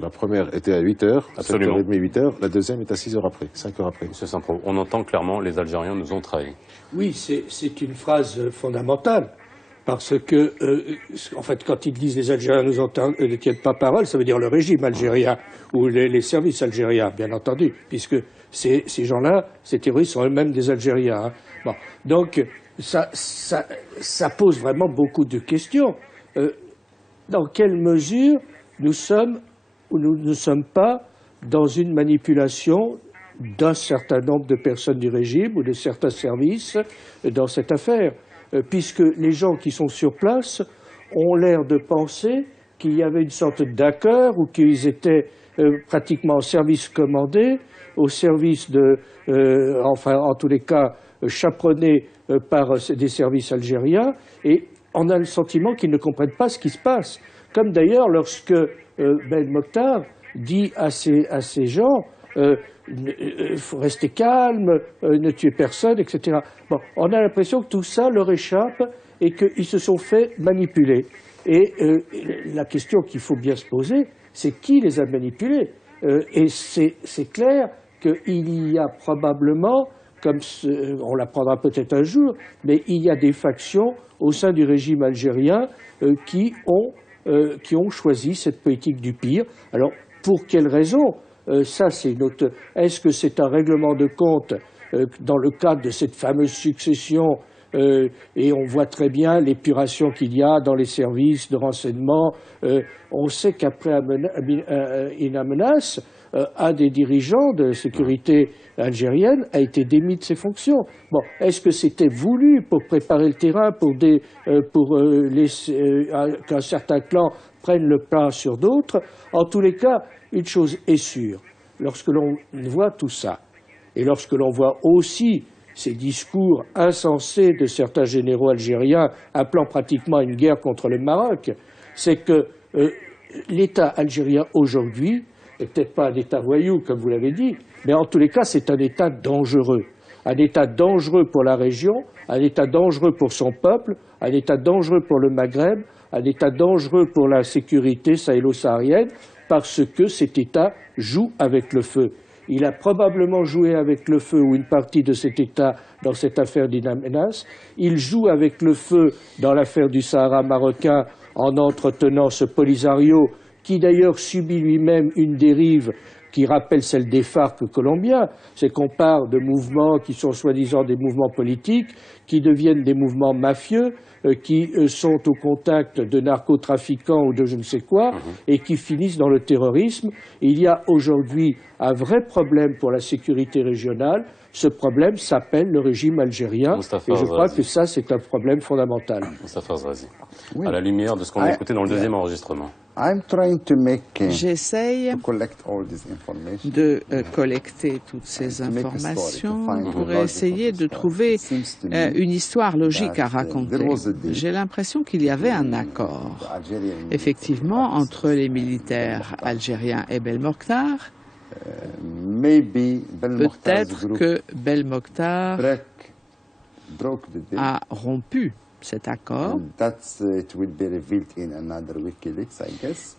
La première était à 8 heures, 7h30, 8 heures. La deuxième est à 6 heures après, 5 heures après. Monsieur Saint-Pro, on entend clairement les Algériens nous ont trahis. Oui, c'est une phrase fondamentale. Parce que, en fait, quand ils disent les Algériens ne tiennent pas parole, ça veut dire le régime algérien ou les services algériens, bien entendu, puisque ces gens-là, ces terroristes sont eux-mêmes des Algériens. Hein. Bon. Donc, ça pose vraiment beaucoup de questions. Dans quelle mesure nous sommes ou nous ne sommes pas dans une manipulation d'un certain nombre de personnes du régime ou de certains services dans cette affaire, puisque les gens qui sont sur place ont l'air de penser qu'il y avait une sorte d'accord ou qu'ils étaient pratiquement en service commandé, au service de, enfin en tous les cas, chaperonnés par des services algériens, et on a le sentiment qu'ils ne comprennent pas ce qui se passe. Comme d'ailleurs lorsque Belmokhtar dit à ces gens faut rester calme, ne tuer personne, etc. Bon, on a l'impression que tout ça leur échappe et qu'ils se sont fait manipuler. Et la question qu'il faut bien se poser, c'est qui les a manipulés. Et c'est clair qu'il y a probablement, comme on l'apprendra peut-être un jour, mais il y a des factions au sein du régime algérien qui ont choisi cette politique du pire. Alors, pour quelles raisons ? Ça, c'est notre. Est-ce que c'est un règlement de compte dans le cadre de cette fameuse succession et on voit très bien l'épuration qu'il y a dans les services de renseignement. On sait qu'après In Amenas, un des dirigeants de sécurité algérienne a été démis de ses fonctions. Bon, est-ce que c'était voulu pour préparer le terrain, pour qu'un certain clan prenne le pas sur d'autres? En tous les cas, une chose est sûre, lorsque l'on voit tout ça, et lorsque l'on voit aussi ces discours insensés de certains généraux algériens appelant pratiquement à une guerre contre le Maroc, c'est que l'État algérien aujourd'hui n'est peut-être pas un État voyou, comme vous l'avez dit, mais en tous les cas, c'est un État dangereux. Un État dangereux pour la région, un État dangereux pour son peuple, un État dangereux pour le Maghreb, un État dangereux pour la sécurité sahélo-saharienne, parce que cet État joue avec le feu. Il a probablement joué avec le feu, ou une partie de cet État, dans cette affaire d'In Amenas. Il joue avec le feu dans l'affaire du Sahara marocain en entretenant ce Polisario, qui d'ailleurs subit lui-même une dérive qui rappelle celle des FARC colombiens. C'est qu'on part de mouvements qui sont soi-disant des mouvements politiques, qui deviennent des mouvements mafieux, qui sont au contact de narcotrafiquants ou de je ne sais quoi, et qui finissent dans le terrorisme. Il y a aujourd'hui un vrai problème pour la sécurité régionale. Ce problème s'appelle le régime algérien, et je crois que ça, c'est un problème fondamental. Moustapha Zrazi, à la lumière de ce qu'on a écouté dans le deuxième enregistrement. J'essaye de collecter toutes ces informations pour essayer de trouver une histoire logique à raconter. J'ai l'impression qu'il y avait un accord, effectivement, entre les militaires algériens et Belmokhtar. Peut-être que Belmokhtar a rompu cet accord.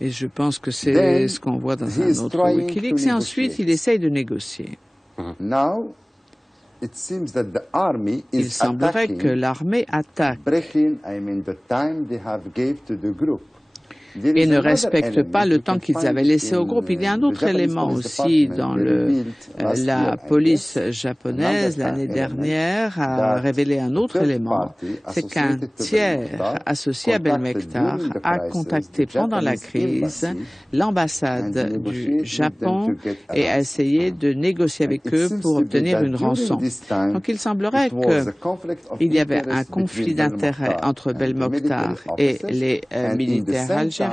Et je pense que c'est ce qu'on voit dans un autre Wikileaks. Et ensuite, il essaye de négocier. Il semblerait que l'armée attaque et ne respectent pas le temps qu'ils avaient laissé au groupe. Il y a un autre élément aussi dans la police japonaise l'année dernière a révélé un autre élément, c'est qu'un tiers associé à Belmokhtar a contacté pendant la crise l'ambassade du Japon et a essayé de négocier avec eux pour obtenir une rançon. Donc il semblerait qu'il y avait un conflit d'intérêts entre Belmokhtar et les militaires algériens,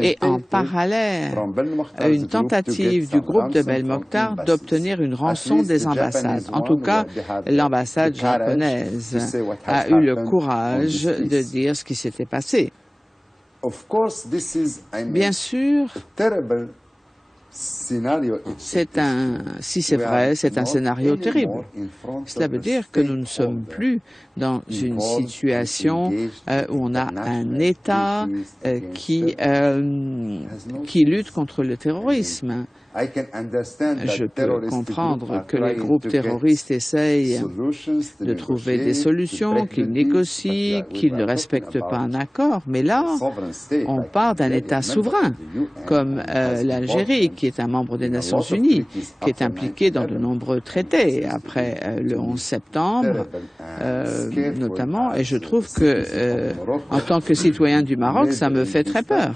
et en parallèle, une tentative du groupe de Belmokhtar d'obtenir une rançon des ambassades. En tout cas, l'ambassade japonaise a eu le courage de dire ce qui s'était passé. Bien sûr, Si c'est vrai, c'est un scénario terrible. Cela veut dire que nous ne sommes plus dans une situation où on a un État qui lutte contre le terrorisme. Je peux comprendre que les groupes terroristes essayent de trouver des solutions, qu'ils négocient, qu'ils ne respectent pas un accord, mais là, on part d'un État souverain, comme l'Algérie, qui est un membre des Nations Unies, qui est impliqué dans de nombreux traités, après le 11 septembre, notamment, et je trouve que, en tant que citoyen du Maroc, ça me fait très peur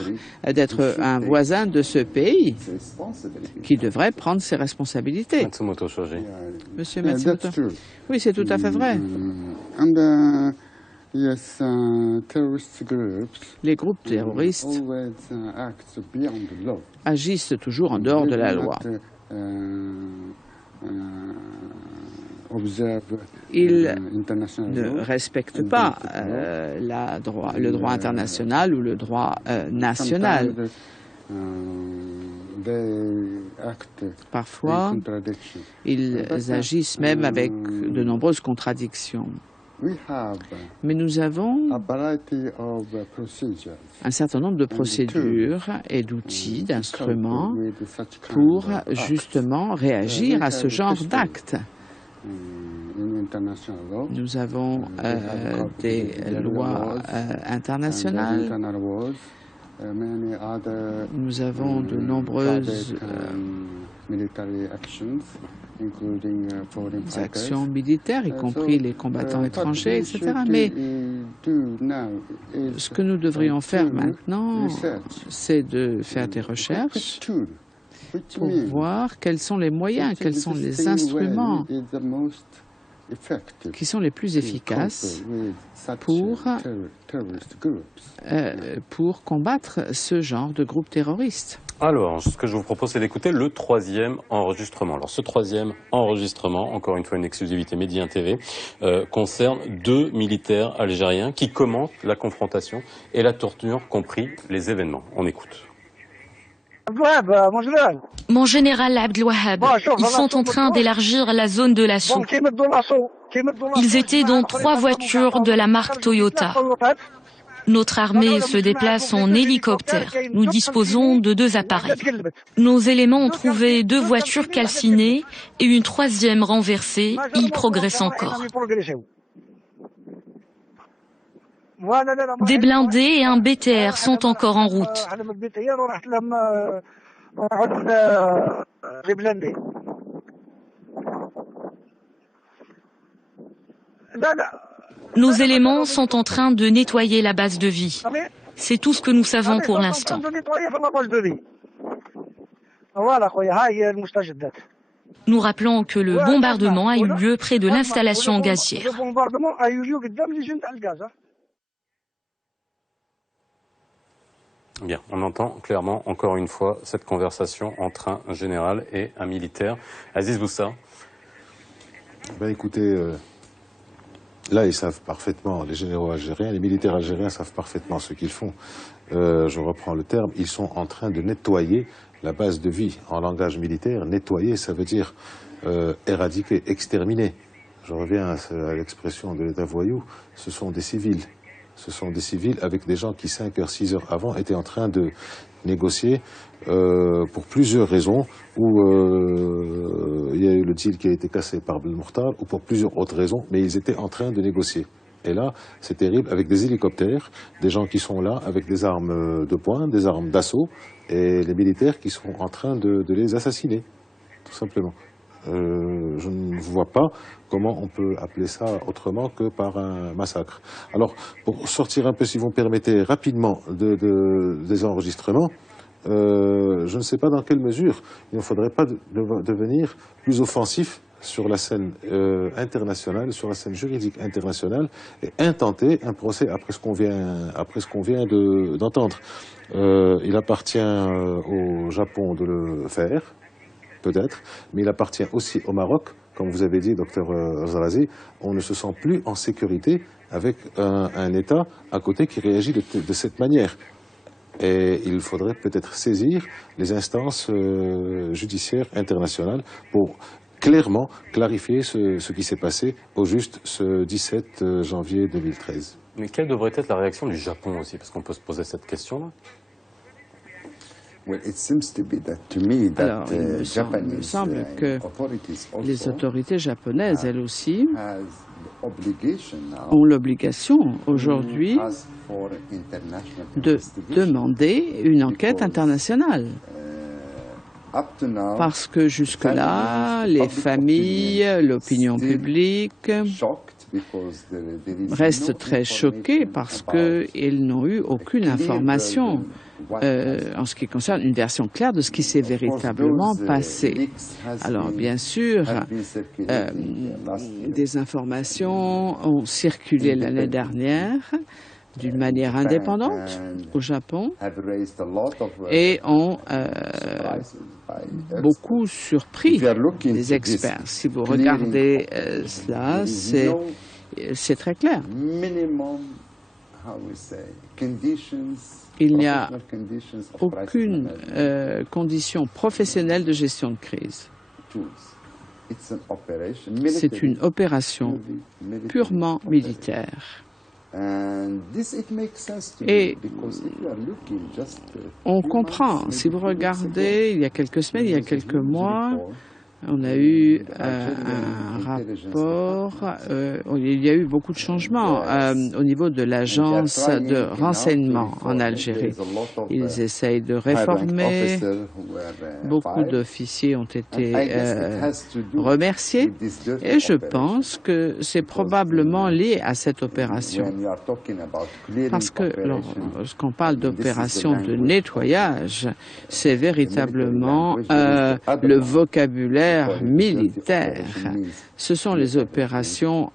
d'être un voisin de ce pays qui devrait prendre ses responsabilités. Monsieur Matsumoto. Oui, c'est tout à fait vrai. Les groupes terroristes agissent toujours en dehors de la loi. Ils ne respectent pas le droit international ou le droit national. Parfois, ils agissent même avec de nombreuses contradictions. Mais nous avons un certain nombre de procédures et d'outils, d'instruments pour justement réagir à ce genre d'actes. Nous avons des lois internationales. Nous avons de nombreuses actions militaires, y compris les combattants étrangers, etc. Mais ce que nous devrions faire maintenant, c'est de faire des recherches pour voir quels sont les moyens, quels sont les instruments qui sont les plus efficaces pour combattre ce genre de groupe terroriste. Alors, ce que je vous propose, c'est d'écouter le troisième enregistrement. Alors, ce troisième enregistrement, encore une fois une exclusivité Média TV, concerne 2 militaires algériens qui commentent la confrontation et la torture, compris les événements. On écoute. Mon général Abdelwahab, ils sont en train d'élargir la zone de l'assaut. Ils étaient dans 3 voitures de la marque Toyota. Notre armée se déplace en hélicoptère. Nous disposons de 2 appareils. Nos éléments ont trouvé 2 voitures calcinées et une 3e renversée. Ils progressent encore. Des blindés et un BTR sont encore en route. Nos éléments sont en train de nettoyer la base de vie. C'est tout ce que nous savons pour l'instant. Nous rappelons que le bombardement a eu lieu près de l'installation gazière. Bien, on entend clairement, encore une fois, cette conversation entre un général et un militaire. Aziz Boussa. Ben écoutez, là ils savent parfaitement, les généraux algériens, les militaires algériens savent parfaitement ce qu'ils font. Je reprends le terme, ils sont en train de nettoyer la base de vie. En langage militaire, nettoyer, ça veut dire éradiquer, exterminer. Je reviens à l'expression de l'État voyou, ce sont des civils. Ce sont des civils avec des gens qui 5 heures, 6 heures avant étaient en train de négocier pour plusieurs raisons, où il y a eu le deal qui a été cassé par Belmokhtar, ou pour plusieurs autres raisons, mais ils étaient en train de négocier. Et là, c'est terrible, avec des hélicoptères, des gens qui sont là avec des armes de poing, des armes d'assaut, et les militaires qui sont en train de les assassiner, tout simplement. Je ne vois pas comment on peut appeler ça autrement que par un massacre. Alors, pour sortir un peu, si vous me permettez, rapidement des enregistrements, je ne sais pas dans quelle mesure il ne faudrait pas devenir plus offensif sur la scène internationale, sur la scène juridique internationale, et intenter un procès après ce qu'on vient d'entendre. Il appartient au Japon de le faire, peut-être, mais il appartient aussi au Maroc, comme vous avez dit, docteur Zarazi. On ne se sent plus en sécurité avec un État à côté qui réagit de cette manière. Et il faudrait peut-être saisir les instances judiciaires internationales pour clairement clarifier ce qui s'est passé au juste ce 17 janvier 2013. Mais quelle devrait être la réaction du Japon aussi? Parce qu'on peut se poser cette question-là. Alors, il me semble que les autorités japonaises, elles aussi, ont l'obligation aujourd'hui de demander une enquête internationale. Parce que jusque-là, les familles, l'opinion publique restent très choquées parce qu'ils n'ont eu aucune information en ce qui concerne une version claire de ce qui s'est véritablement passé. Alors, bien sûr, des informations ont circulé l'année dernière d'une manière indépendante au Japon et ont beaucoup surpris les experts. Si vous regardez cela, c'est très clair. Il n'y a aucune condition professionnelle de gestion de crise. C'est une opération purement militaire. Et on comprend, si vous regardez, il y a quelques semaines, il y a quelques mois, on a eu un rapport, il y a eu beaucoup de changements au niveau de l'agence de renseignement en Algérie. Ils essayent de réformer, beaucoup d'officiers ont été remerciés et je pense que c'est probablement lié à cette opération. Parce que lorsqu'on parle d'opération de nettoyage, c'est véritablement le vocabulaire militaire. Ce sont les opérations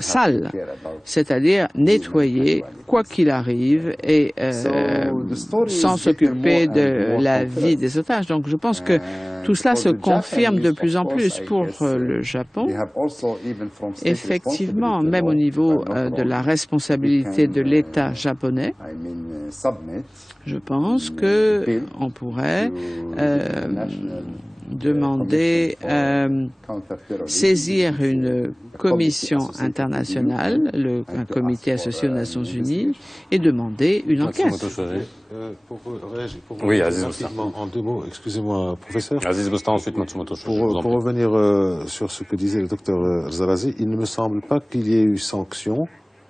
sales, c'est-à-dire nettoyer quoi qu'il arrive et sans s'occuper de la vie des otages. Donc je pense que tout cela se confirme de plus en plus pour le Japon. Effectivement, même au niveau de la responsabilité de l'État japonais, je pense qu'on pourrait demander saisir une commission internationale, un comité associé aux Nations Unies, et demander une enquête. Oui, Aziz Bostan. En deux mots, excusez-moi, professeur. Aziz Bostan, ensuite Matsumoto Shoji. Pour revenir sur ce que disait le docteur Zarazi, il ne me semble pas qu'il y ait eu sanction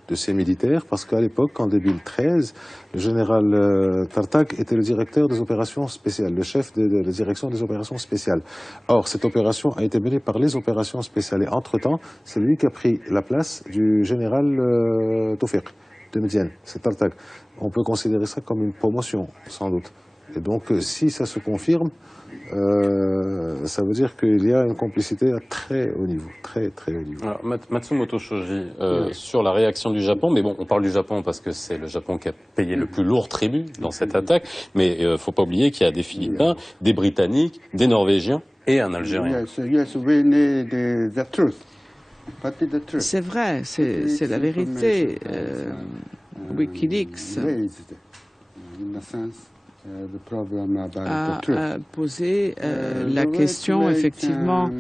de ces militaires, parce qu'à l'époque, en 2013, le général Tartak était le directeur des opérations spéciales, le chef de la direction des opérations spéciales. Or, cette opération a été menée par les opérations spéciales. Et entre-temps, c'est lui qui a pris la place du général Tawfiq de Médiane, c'est Tartak. On peut considérer ça comme une promotion, sans doute. Et donc, si ça se confirme, ça veut dire qu'il y a une complicité à très haut niveau, très très haut niveau. Alors, Matsumoto Shoji, sur la réaction du Japon, mais bon, on parle du Japon parce que c'est le Japon qui a payé le plus lourd tribut dans cette attaque, mais il ne faut pas oublier qu'il y a des Philippins, des Britanniques, des Norvégiens et un Algérien. C'est vrai, c'est la vérité. Wikileaks a posé la question effectivement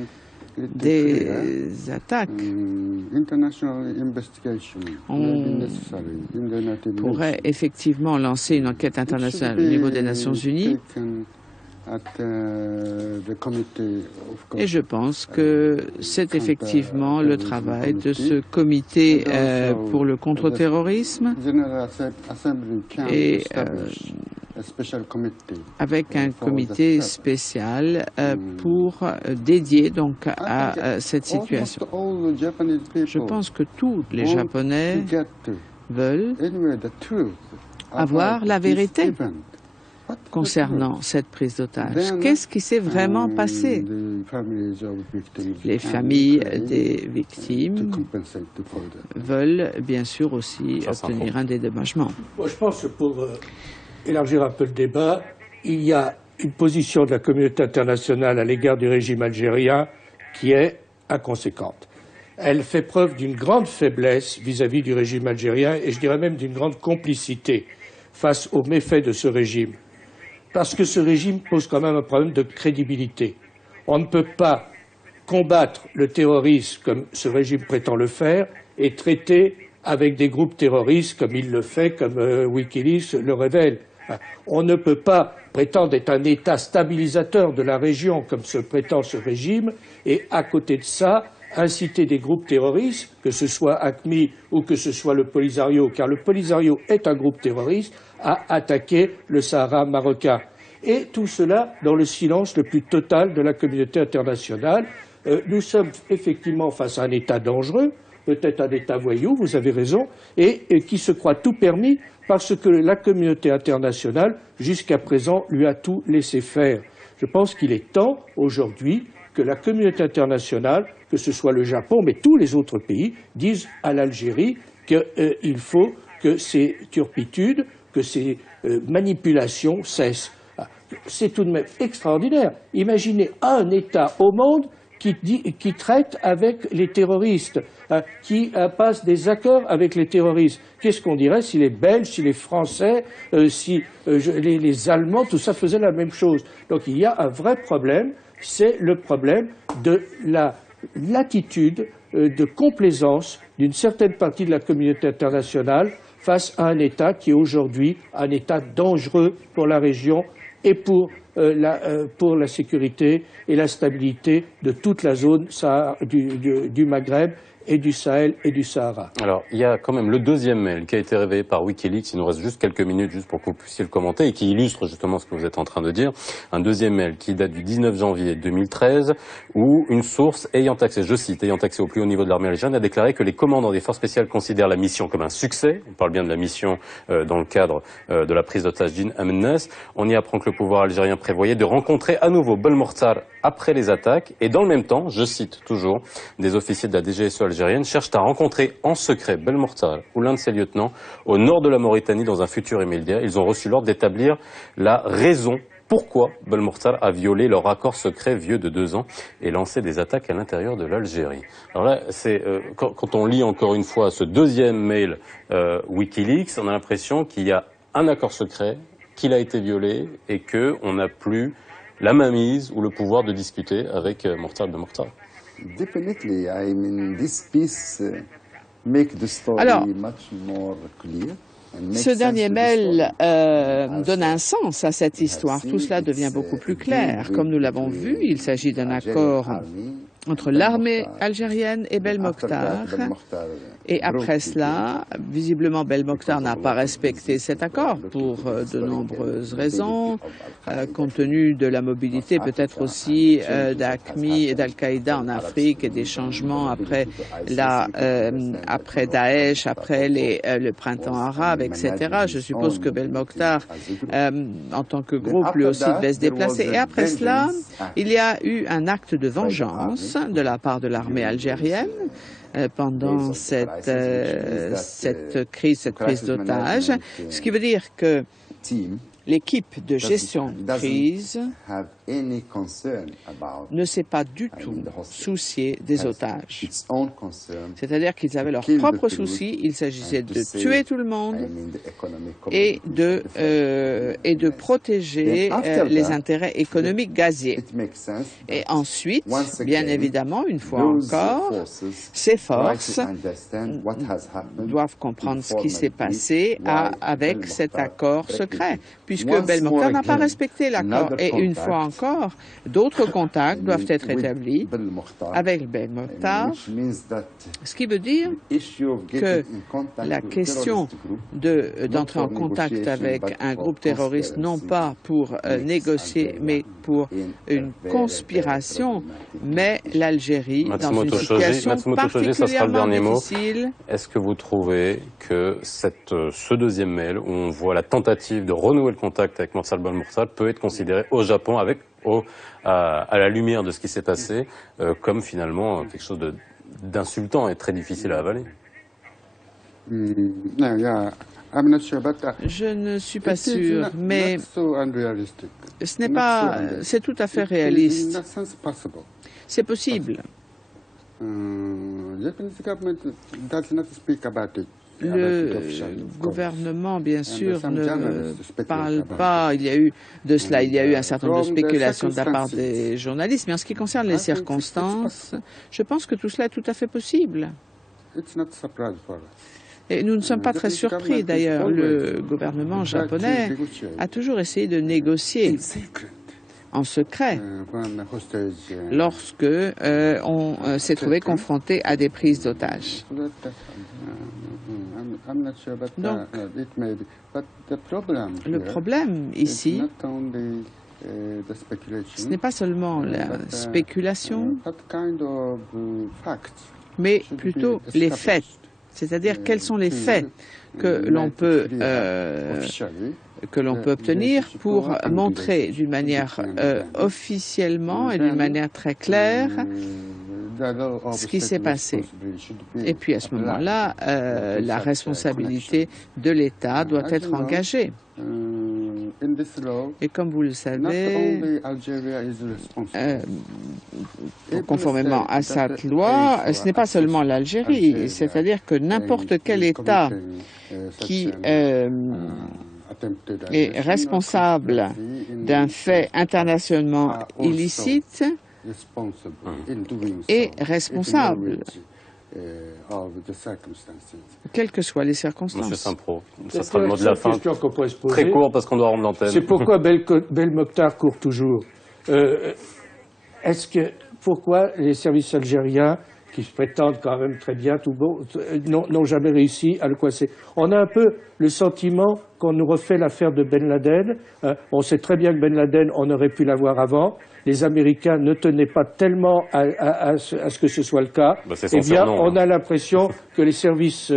des attaques. On pourrait effectivement lancer une enquête internationale au niveau des Nations Unies. Et je pense que c'est effectivement le travail de ce comité pour le contre-terrorisme et avec un comité spécial dédié donc à cette situation. Je pense que tous les Japonais veulent avoir la vérité concernant cette prise d'otage. Qu'est-ce qui s'est vraiment passé? Les familles des victimes veulent bien sûr aussi obtenir un dédommagement. Bon, je pense que pour élargir un peu le débat, il y a une position de la communauté internationale à l'égard du régime algérien qui est inconséquente. Elle fait preuve d'une grande faiblesse vis-à-vis du régime algérien et je dirais même d'une grande complicité face aux méfaits de ce régime. Parce que ce régime pose quand même un problème de crédibilité. On ne peut pas combattre le terrorisme comme ce régime prétend le faire et traiter avec des groupes terroristes comme il le fait, comme Wikileaks le révèle. On ne peut pas prétendre être un État stabilisateur de la région comme se prétend ce régime et à côté de ça inciter des groupes terroristes, que ce soit AQMI ou que ce soit le Polisario, car le Polisario est un groupe terroriste, à attaquer le Sahara marocain. Et tout cela dans le silence le plus total de la communauté internationale. Nous sommes effectivement face à un État dangereux, peut-être un État voyou, vous avez raison, et qui se croit tout permis parce que la communauté internationale, jusqu'à présent, lui a tout laissé faire. Je pense qu'il est temps, aujourd'hui, que la communauté internationale, que ce soit le Japon, mais tous les autres pays, disent à l'Algérie qu'il faut que ces turpitudes, que ces manipulations cessent. C'est tout de même extraordinaire. Imaginez un État au monde qui traite avec les terroristes, qui passe des accords avec les terroristes. Qu'est-ce qu'on dirait si les Belges, si les Français, si les Allemands, tout ça faisait la même chose? Donc il y a un vrai problème, c'est le problème de l'attitude de complaisance d'une certaine partie de la communauté internationale face à un État qui est aujourd'hui un État dangereux pour la région et pour la sécurité et la stabilité de toute la zone du Maghreb et du Sahel et du Sahara. Alors, il y a quand même le deuxième mail qui a été révélé par Wikileaks. Il nous reste juste quelques minutes juste pour que vous puissiez le commenter et qui illustre justement ce que vous êtes en train de dire. Un deuxième mail qui date du 19 janvier 2013 où une source ayant accès, je cite, ayant accès au plus haut niveau de l'armée algérienne a déclaré que les commandants des forces spéciales considèrent la mission comme un succès. On parle bien de la mission dans le cadre de la prise d'otage d'In Amennes. On y apprend que le pouvoir algérien prévoyait de rencontrer à nouveau Belmokhtar après les attaques et dans le même temps, je cite toujours, des officiers de la DGSE algérienne cherchent à rencontrer en secret Belmokhtar ou l'un de ses lieutenants au nord de la Mauritanie dans un futur immédiat. Ils ont reçu l'ordre d'établir la raison pourquoi Belmokhtar a violé leur accord secret vieux de 2 ans et lancé des attaques à l'intérieur de l'Algérie. Alors là, c'est quand on lit encore une fois ce deuxième mail Wikileaks, on a l'impression qu'il y a un accord secret, qu'il a été violé et qu'on n'a plus la mainmise ou le pouvoir de discuter avec Mokhtar Belmokhtar. Definitely, I mean, this piece make the story much more clear. Ce dernier mail donne un sens à cette histoire. Tout cela devient beaucoup plus clair. Comme nous l'avons vu, il s'agit d'un accord entre l'armée algérienne et Belmokhtar. Et après cela, visiblement, Belmokhtar n'a pas respecté cet accord pour de nombreuses raisons, compte tenu de la mobilité peut-être aussi d'AQMI et d'Al-Qaïda en Afrique et des changements après Daesh, après le printemps arabe, etc. Je suppose que Belmokhtar, en tant que groupe, lui aussi devait se déplacer. Et après cela, il y a eu un acte de vengeance de la part de l'armée algérienne pendant cette prise d'otage, ce qui veut dire que l'équipe de gestion de crise ne s'est pas du tout souciée des otages. C'est-à-dire qu'ils avaient leurs propres soucis, il s'agissait de tuer tout le monde et de protéger les intérêts économiques gaziers. Et ensuite, bien évidemment, une fois encore, ces forces doivent comprendre ce qui s'est passé avec cet accord secret, puisque Belmokhtar n'a pas respecté l'accord. Et une fois encore, d'autres contacts doivent être établis avec Belmokhtar, ce qui veut dire que la question d'entrer en contact avec un groupe terroriste, non pas pour négocier, mais pour une conspiration, met l'Algérie dans une situation particulièrement difficile. Est-ce que vous trouvez que ce deuxième mail, où on voit la tentative de renouer le contact avec Mokhtar Belmokhtar, peut être considéré au Japon, à la lumière de ce qui s'est passé, comme finalement quelque chose d'insultant et très difficile à avaler? Je ne suis pas sûr, mais ce n'est pas, c'est tout à fait réaliste. C'est possible. Le gouvernement, bien sûr, ne parle pas. Il y a eu de cela, il y a eu un certain nombre de spéculations de la part des journalistes. Mais en ce qui concerne les circonstances, je pense que tout cela est tout à fait possible. Et nous ne sommes pas très surpris, d'ailleurs. Le gouvernement japonais a toujours essayé de négocier en secret lorsque on s'est trouvé confronté à des prises d'otages. Donc, le problème ici, ce n'est pas seulement la spéculation, mais plutôt les faits. C'est-à-dire quels sont les faits que l'on peut obtenir pour montrer d'une manière officiellement et d'une manière très claire ce qui s'est passé. Et puis à ce moment-là, la responsabilité de l'État doit être engagée. Et comme vous le savez, conformément à cette loi, ce n'est pas seulement l'Algérie, c'est-à-dire que n'importe quel État qui est responsable d'un fait internationalement illicite est responsable, quelles que soient les circonstances. Monsieur Saint-Pro, ça sera le mot de la fin. Très court parce qu'on doit rendre l'antenne. C'est pourquoi Belmokhtar court toujours. Pourquoi les services algériens, qui se prétendent quand même très bien, tout beau, n'ont jamais réussi à le coincer? On a un peu le sentiment qu'on nous refait l'affaire de Ben Laden. On sait très bien que Ben Laden, on aurait pu l'avoir avant. Les Américains ne tenaient pas tellement à ce que ce soit le cas. Eh bien, on a l'impression que les services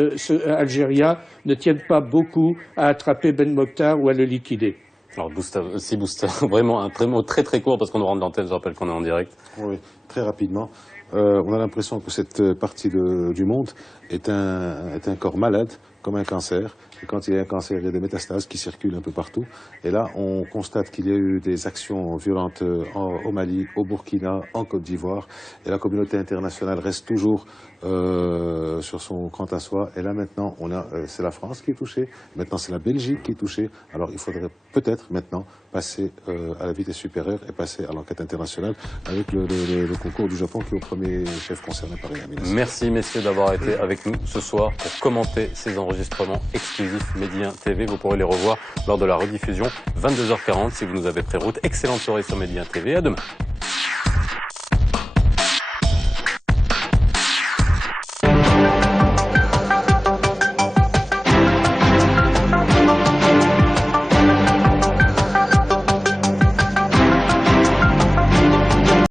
algériens ne tiennent pas beaucoup à attraper Ben Mokhtar ou à le liquider. Alors, Bousta, vraiment un mot très très court parce qu'on nous rend l'antenne, je rappelle qu'on est en direct. Oui, très rapidement. On a l'impression que cette partie du monde est un corps malade, comme un cancer. Et quand il y a un cancer, il y a des métastases qui circulent un peu partout. Et là, on constate qu'il y a eu des actions violentes au Mali, au Burkina, en Côte d'Ivoire. Et la communauté internationale reste toujours sur son cran à soi. Et là, maintenant, c'est la France qui est touchée. Maintenant, c'est la Belgique qui est touchée. Alors, il faudrait peut-être maintenant passer à la vitesse supérieure et passer à l'enquête internationale avec le concours du Japon qui est au premier chef concerné par la ministre. Merci, messieurs, d'avoir été avec nous ce soir pour commenter ces enregistrements exclusifs Média TV. Vous pourrez les revoir lors de la rediffusion 22h40 si vous nous avez pris route. Excellente soirée sur Média TV. À demain.